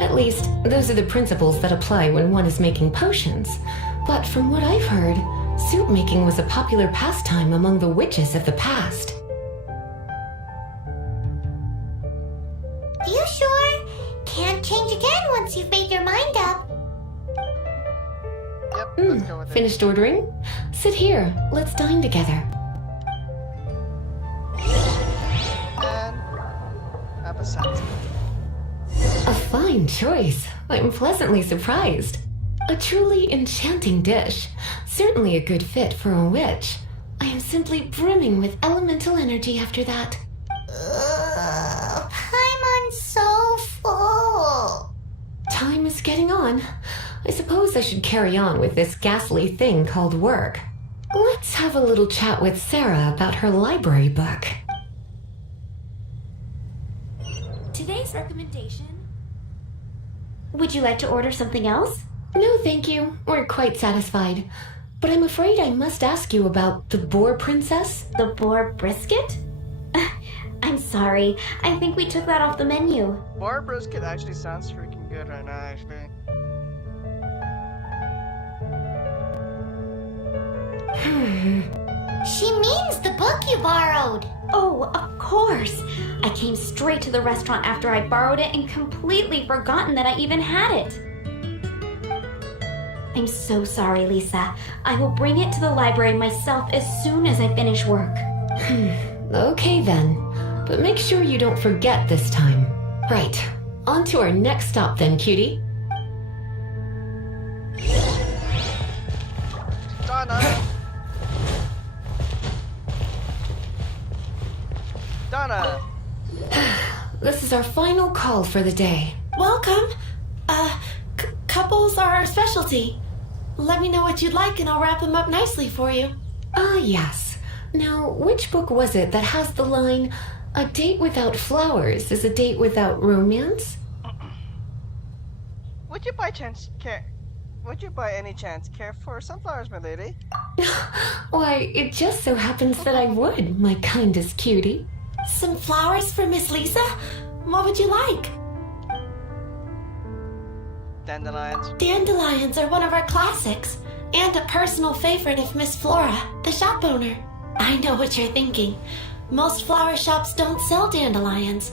At least, those are the principles that apply when one is making potions. But from what I've heard, soup making was a popular pastime among the witches of the past. You sure? Can't change again once you've made your mind up. Yep, let's go with it. Finished ordering? Sit here, let's dine together. And have a salad. A fine choice. I'm pleasantly surprised. A truly enchanting dish. Certainly a good fit for a witch. I am simply brimming with elemental energy after that. Paimon's so full. Time is getting on. I suppose I should carry on with this ghastly thing called work. Let's have a little chat with Sarah about her library book. Today's recommendation... Would you like to order something else? No, thank you. We're quite satisfied. But I'm afraid I must ask you about the boar princess. The boar brisket? I'm sorry. I think we took that off the menu. Bar brisket actually sounds freaking good right now, actually. She means the book you borrowed. Oh, of course. I came straight to the restaurant after I borrowed it and completely forgotten that I even had it. I'm so sorry, Lisa. I will bring it to the library myself as soon as I finish work. Okay then. But make sure you don't forget this time. Right. On to our next stop then, cutie. Donna! Donna! This is our final call for the day. Welcome. Couples are our specialty. Let me know what you'd like and I'll wrap them up nicely for you. Yes. Now, which book was it that has the line, "A date without flowers is a date without romance"? Would you by any chance care for sunflowers, my lady? Why, it just so happens that I would, my kindest cutie. Some flowers for Miss Lisa? What would you like? Dandelions. Dandelions are one of our classics, and a personal favorite of Miss Flora, the shop owner. I know what you're thinking. Most flower shops don't sell dandelions.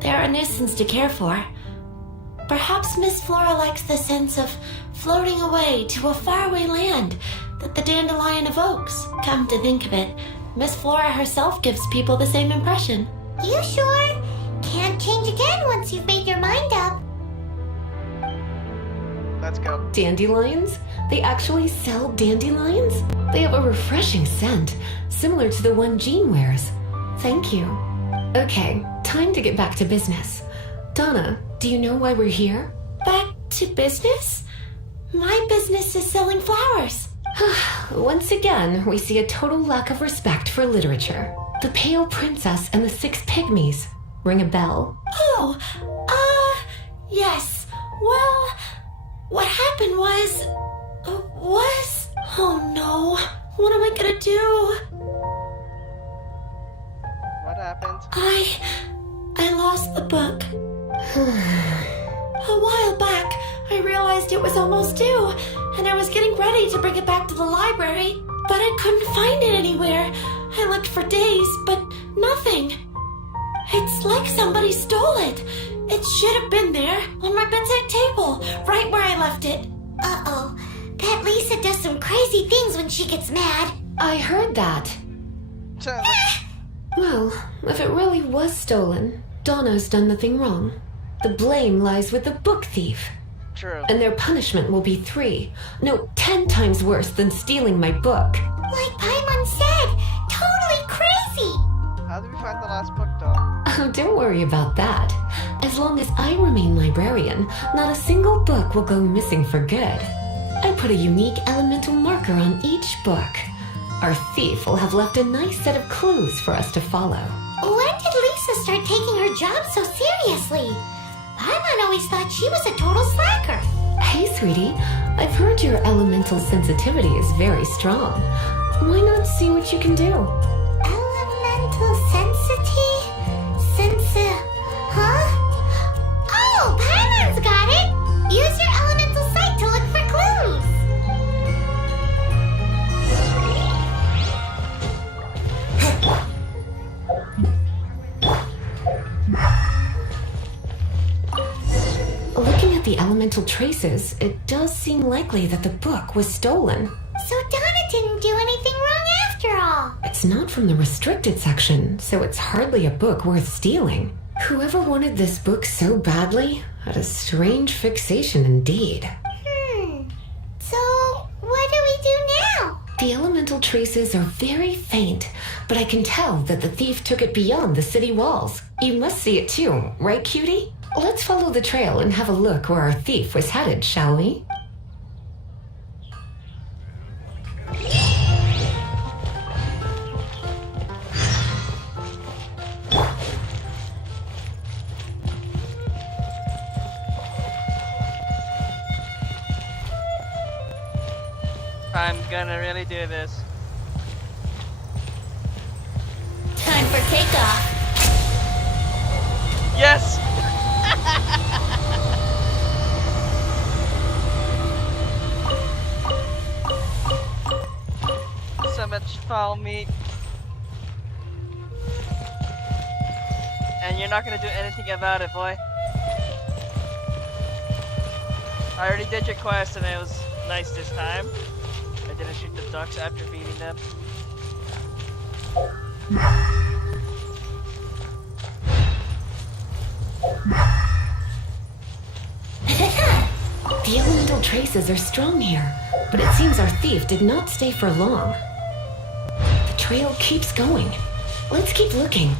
They're a nuisance to care for. Perhaps Miss Flora likes the sense of floating away to a faraway land that the dandelion evokes. Come to think of it, Miss Flora herself gives people the same impression. You sure? Can't change again once you've made your mind up. Let's go. Dandelions? They actually sell dandelions? They have a refreshing scent, similar to the one Jean wears. Thank you. Okay, time to get back to business. Donna, do you know why we're here? Back to business? My business is selling flowers. Once again, we see a total lack of respect for literature. The Pale Princess and the Six Pygmies. Ring a bell? Oh, yes. Well, what happened was... Oh no, what am I gonna do? What happened? I lost the book. A while back, I realized it was almost due, and I was getting ready to bring it back to the library, but I couldn't find it anywhere. I looked for days, but nothing. It's like somebody stole it. It should have been there, on my bedside table, right where I left it. Uh-oh. That Lisa does some crazy things when she gets mad. I heard that. Well, if it really was stolen, Donna's done nothing wrong. The blame lies with the book thief. True. And their punishment will be 10 times worse than stealing my book. Like Paimon said, totally crazy! How did we find the last book, though? Oh, don't worry about that. As long as I remain librarian, not a single book will go missing for good. I put a unique elemental marker on each book. Our thief will have left a nice set of clues for us to follow. When did Lisa start taking her job so seriously? Paimon always thought she was a total slacker. Hey, sweetie, I've heard your elemental sensitivity is very strong. Why not see what you can do? Elemental sensity? Huh? Oh, Paimon's got it! Use your elemental sight to look for clues! Looking at the elemental traces, it does seem likely that the book was stolen. So Donna didn't do anything wrong after all. It's not from the restricted section, so it's hardly a book worth stealing. Whoever wanted this book so badly had a strange fixation indeed. So, what do we do now? The elemental traces are very faint, but I can tell that the thief took it beyond the city walls. You must see it too, right, cutie? Let's follow the trail and have a look where our thief was headed, shall we? I'm gonna really do this. Time for takeoff. Yes! So much foul meat. And you're not gonna do anything about it, boy. I already did your quest and it was nice this time. I didn't shoot the ducks after feeding them. The elemental traces are strong here, but it seems our thief did not stay for long. The trail keeps going. Let's keep looking.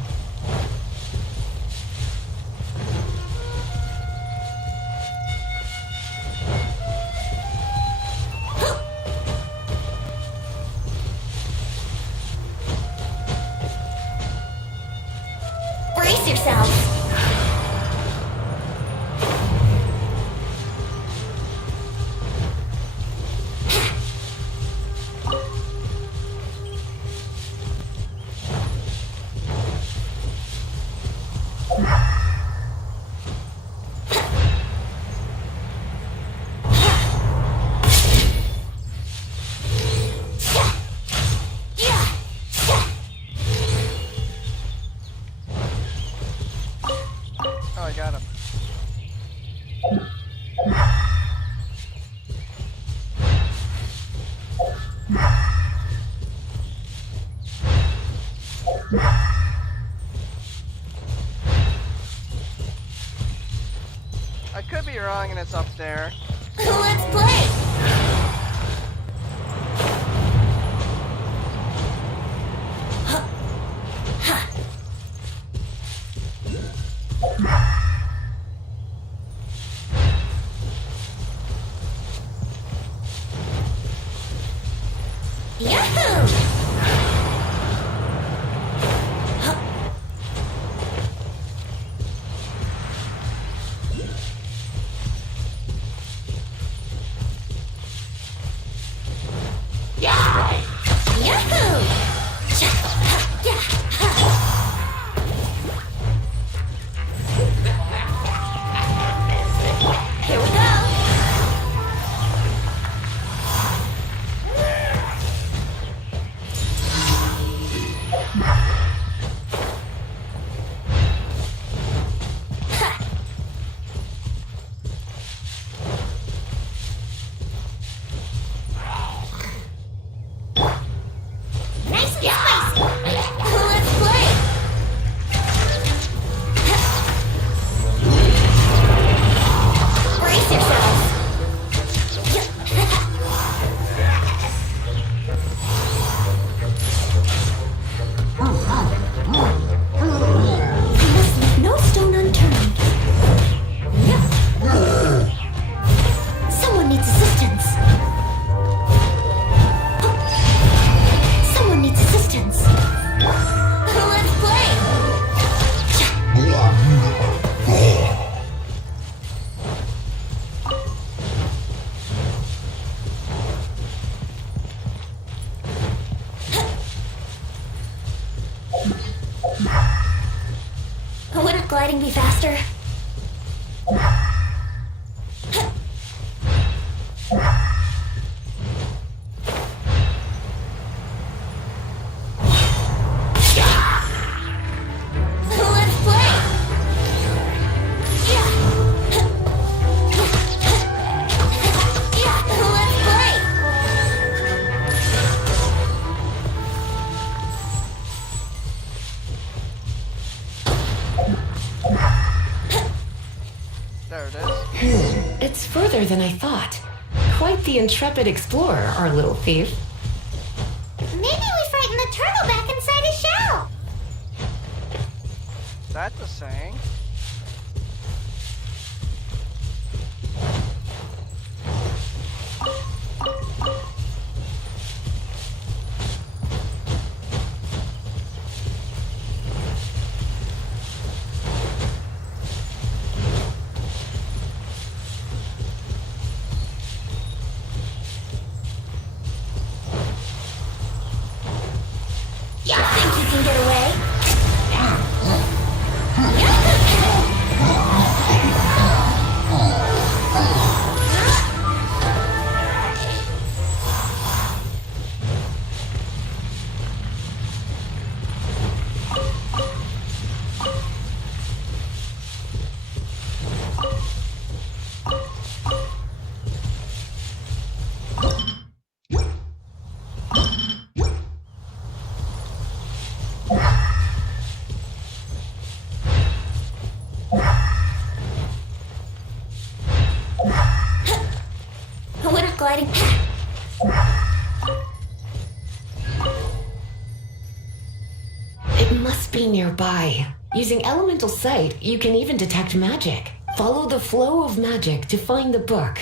Brace yourself. Oh, I got him. I could be wrong and it's up there. Let's play. Yahoo! Yahoo! Wouldn't gliding be faster? Let's play! Yeah! Let's play! There it is. It's further than I thought. Quite the intrepid explorer, our little thief. Maybe we frightened the turtle back inside his shell. That's the saying. You think you can get away? We're gliding. It must be nearby. Using elemental sight, you can even detect magic. Follow the flow of magic to find the book.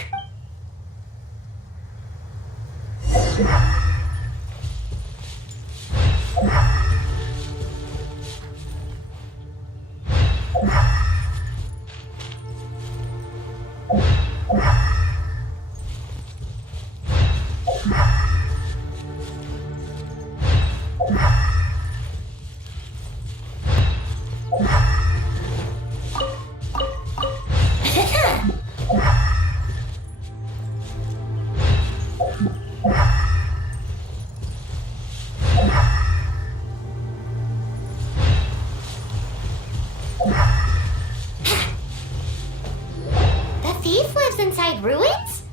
The thief lives inside ruins?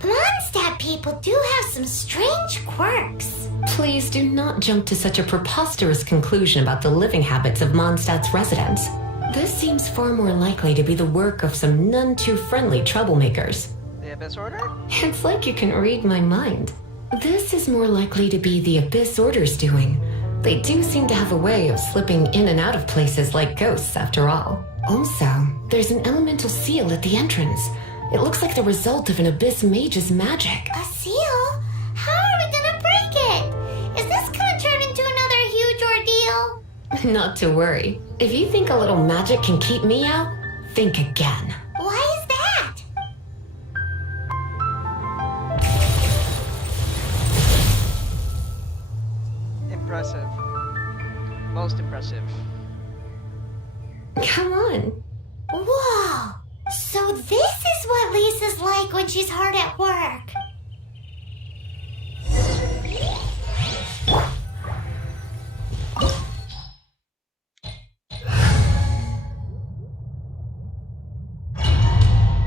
Mondstat people do have some strange quirks. Please do not jump to such a preposterous conclusion about the living habits of Mondstat's residents. This seems far more likely to be the work of some none too friendly troublemakers. The Abyss Order? It's like you can read my mind. This is more likely to be the Abyss Order's doing. They do seem to have a way of slipping in and out of places like ghosts, after all. Also, there's an elemental seal at the entrance. It looks like the result of an Abyss mage's magic. A seal? How are we gonna break it? Is this gonna turn into another huge ordeal? Not to worry. If you think a little magic can keep me out, think again. Why is that? Impressive. Most impressive. Come on. Whoa! So this is what Lisa's like when she's hard at work.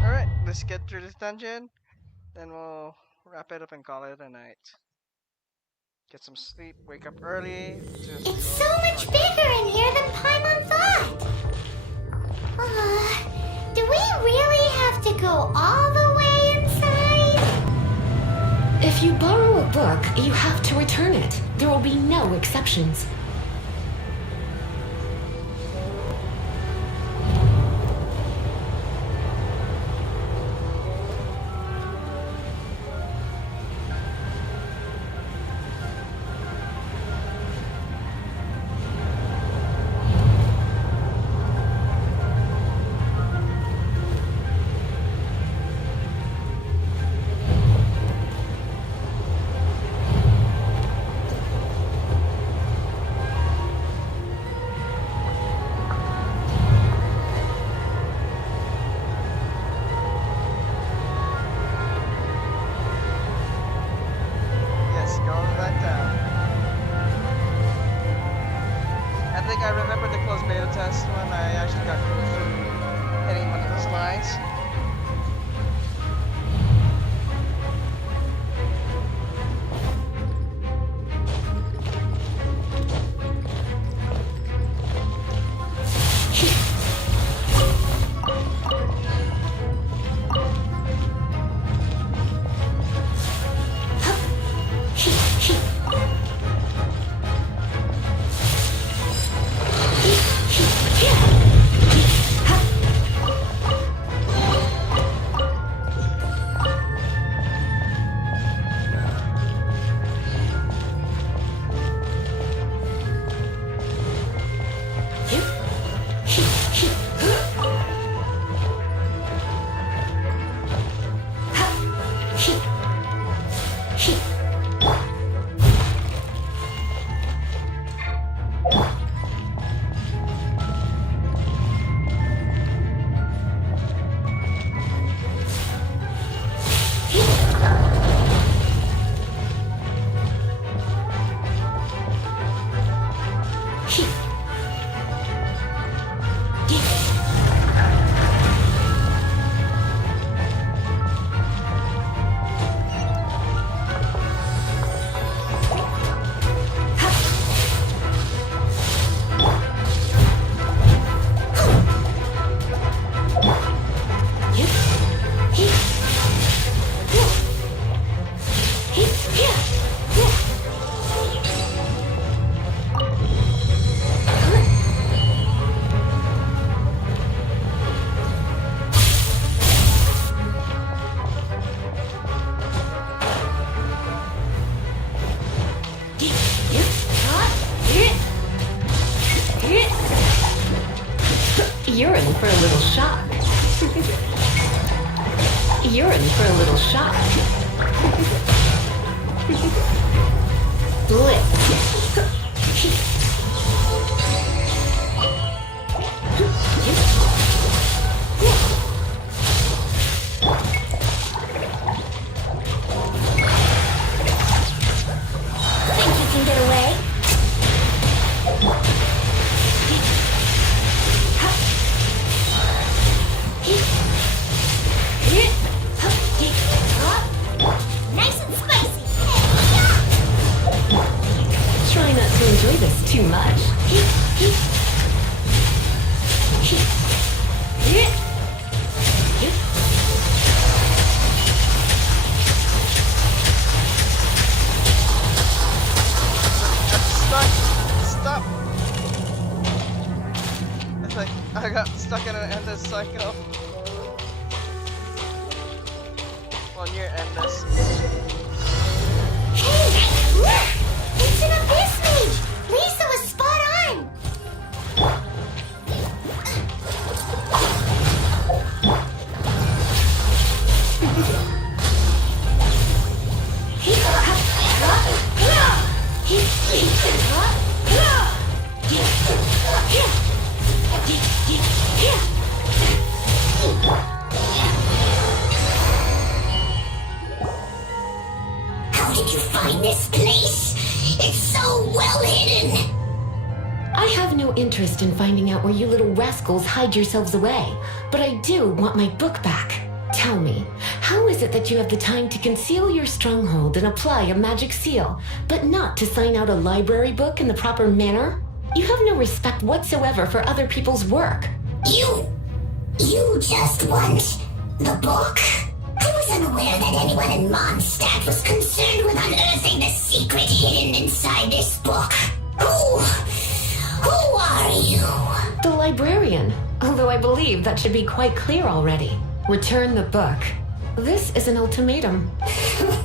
Alright, let's get through this dungeon. Then we'll wrap it up and call it a night. Get some sleep, wake up early. It's so much bigger in here than Paimon thought. Do we really have to go all the way inside? If you borrow a book, you have to return it. There will be no exceptions. You're in for a little shock. You're in for a little shock. Blitz. Think you can get away? Nice and spicy. Try not to enjoy this too much. Stop! It's like I got stuck in an endless cycle. Well, near endless. Hey, look! It's an abyss mage! Lisa was spot on! How did you find this place? It's so well hidden! I have no interest in finding out where you little rascals hide yourselves away, but I do want my book back. Tell me, how is it that you have the time to conceal your stronghold and apply a magic seal, but not to sign out a library book in the proper manner? You have no respect whatsoever for other people's work. You just want the book? I was unaware that anyone in Mondstat was concerned with unearthing the secret hidden inside this book. Who are you? The librarian, although I believe that should be quite clear already. Return the book. This is an ultimatum.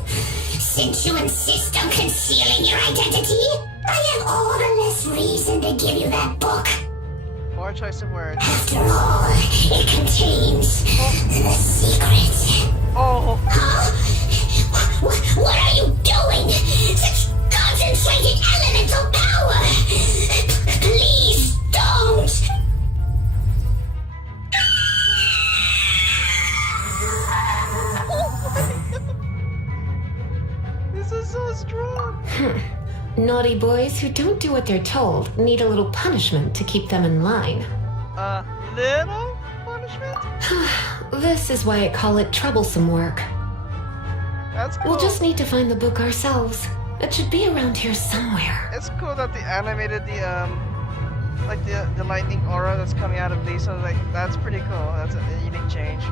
Since you insist on concealing your identity, I have all the less reason to give you that book. Poor choice of words. After all, it contains the secret. Oh! Huh? What are you doing? Such concentrated elemental power! Please don't! This is so strong! Naughty boys who don't do what they're told need a little punishment to keep them in line. Little punishment? This is why I call it troublesome work. That's cool. We'll just need to find the book ourselves. It should be around here somewhere. It's cool that they animated the lightning aura that's coming out of Lisa. Like, that's pretty cool. That's a unique change.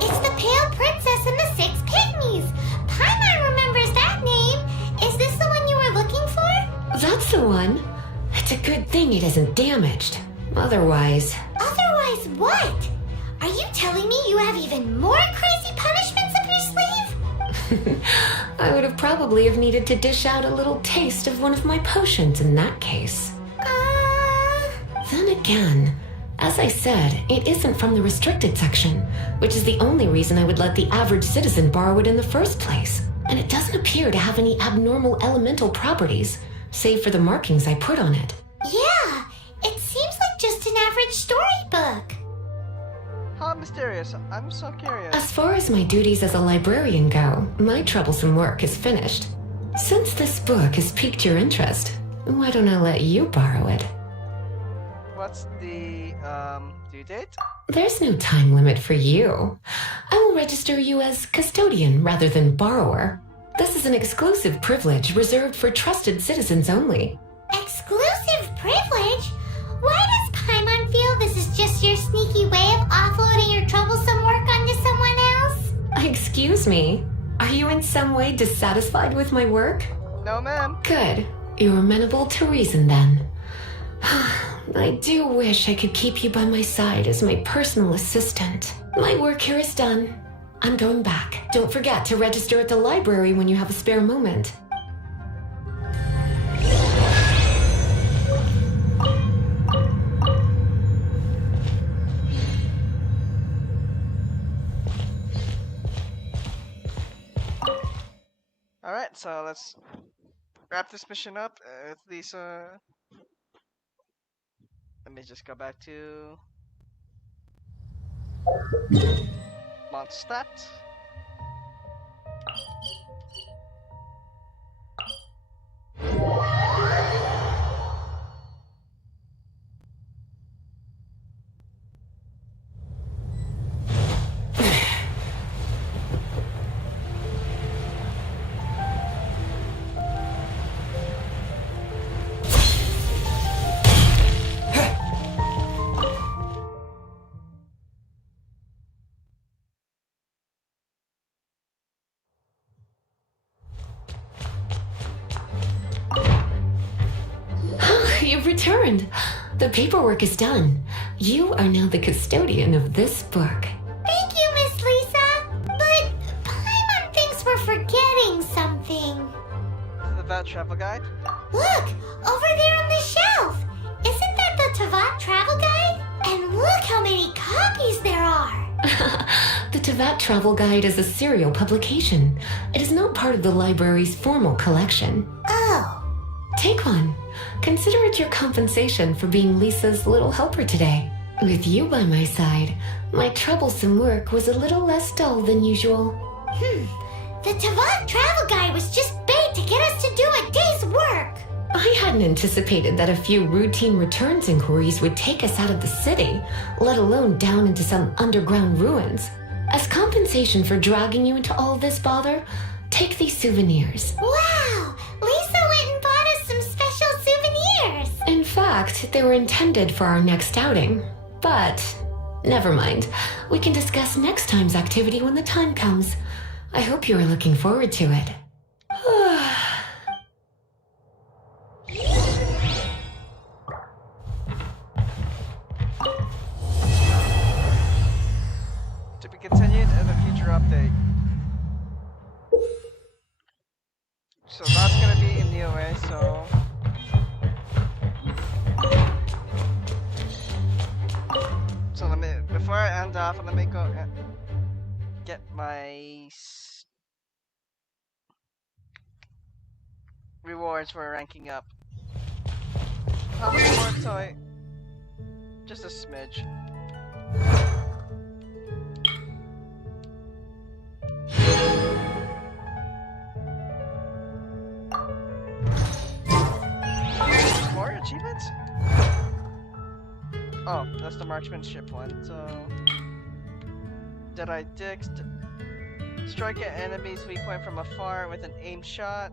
It's the Pale Princess and the Six Pygmies! Paimon remembers that name! Is this the one you were looking for? That's the one. It's a good thing it isn't damaged. Otherwise... Otherwise what? Are you telling me you have even more crazy punishments up your sleeve? I would have probably have needed to dish out a little taste of one of my potions in that case. Then again, as I said, it isn't from the restricted section, which is the only reason I would let the average citizen borrow it in the first place. And it doesn't appear to have any abnormal elemental properties, save for the markings I put on it. Yeah, it seems like just an average storybook. How mysterious. I'm so curious. As far as my duties as a librarian go, my troublesome work is finished. Since this book has piqued your interest, why don't I let you borrow it? What's the, due date? There's no time limit for you. I will register you as custodian rather than borrower. This is an exclusive privilege reserved for trusted citizens only. Exclusive privilege? Why does Paimon feel this is just your sneaky way of offloading your troublesome work onto someone else? Excuse me, are you in some way dissatisfied with my work? No, ma'am. Good. You're amenable to reason then. I do wish I could keep you by my side as my personal assistant. My work here is done. I'm going back. Don't forget to register at the library when you have a spare moment. Alright, so let's wrap this mission up with Lisa. Let me just go back to Mondstat. You've returned. The paperwork is done. You are now the custodian of this book. Thank you, Miss Lisa. But Paimon thinks we're forgetting something. The Vat Travel Guide. Look, over there on the shelf. Isn't that the Tavat Travel Guide? And look how many copies there are. The Tavat Travel Guide is a serial publication. It is not part of the library's formal collection. Oh. Take one. Consider it your compensation for being Lisa's little helper today. With you by my side, my troublesome work was a little less dull than usual. The Tavat Travel Guide was just bait to get us to do a day's work. I hadn't anticipated that a few routine returns inquiries would take us out of the city, let alone down into some underground ruins. As compensation for dragging you into all this bother, take these souvenirs. Wow! Lisa went and bought us some special souvenirs. In fact, they were intended for our next outing. But never mind. We can discuss next time's activity when the time comes. I hope you are looking forward to it. To be continued in a future update. So that's gonna be in the OA, so let me, before I end off, let me go get my rewards for ranking up. How much more toy? Just a smidge. More achievements? Oh, that's the marksmanship one, so... Did I strike an enemy's weak point from afar with an aim shot?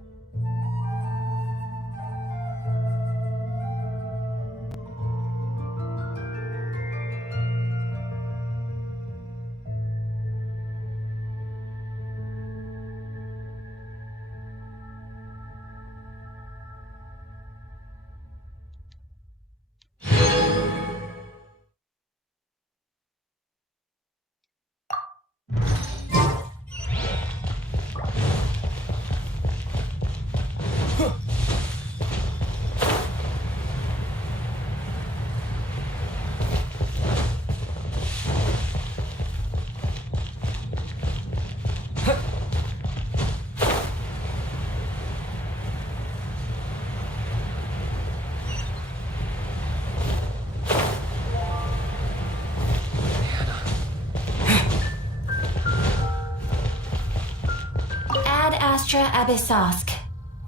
Astra Abyssosk.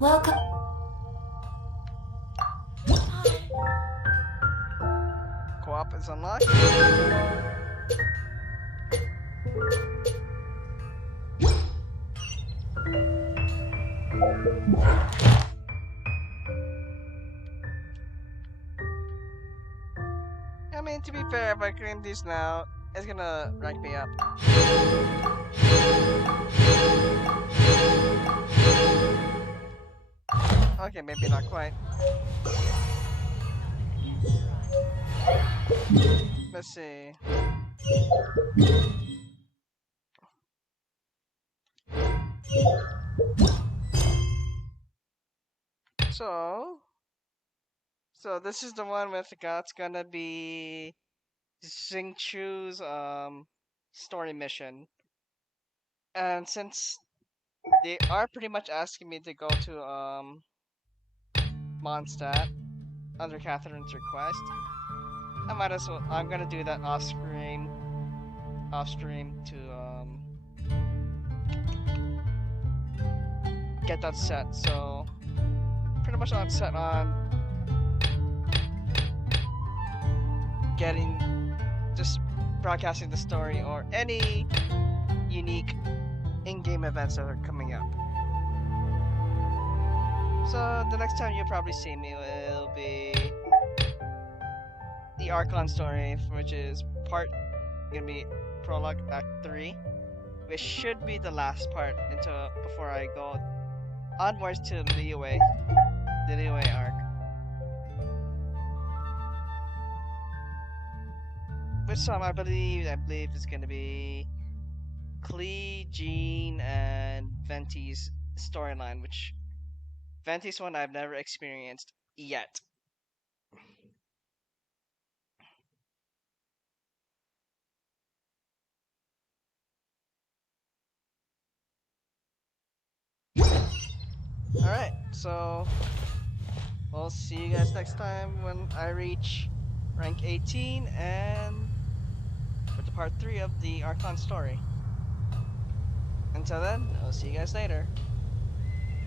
Welcome. Co-op is unlocked. I mean, to be fair, if I claim these now, it's gonna rank me up. Okay, maybe not quite. Let's see. So this is the one with it's gonna be Xingchu's story mission. And since they are pretty much asking me to go to Mondstat under Catherine's request, I might as well. I'm gonna do that off stream to get that set. So pretty much I'm set on just broadcasting the story or any unique in-game events that are coming up. So the next time you'll probably see me will be the Archon story, which is gonna be prologue act 3, which should be the last part before I go onwards to the Liyue arc. Which some I believe is gonna be Klee, Jean, and Venti's storyline, which Venti's one I've never experienced yet. Alright, so we'll see you guys next time when I reach rank 18 and with the part 3 of the Archon story. Until then, I'll see you guys later.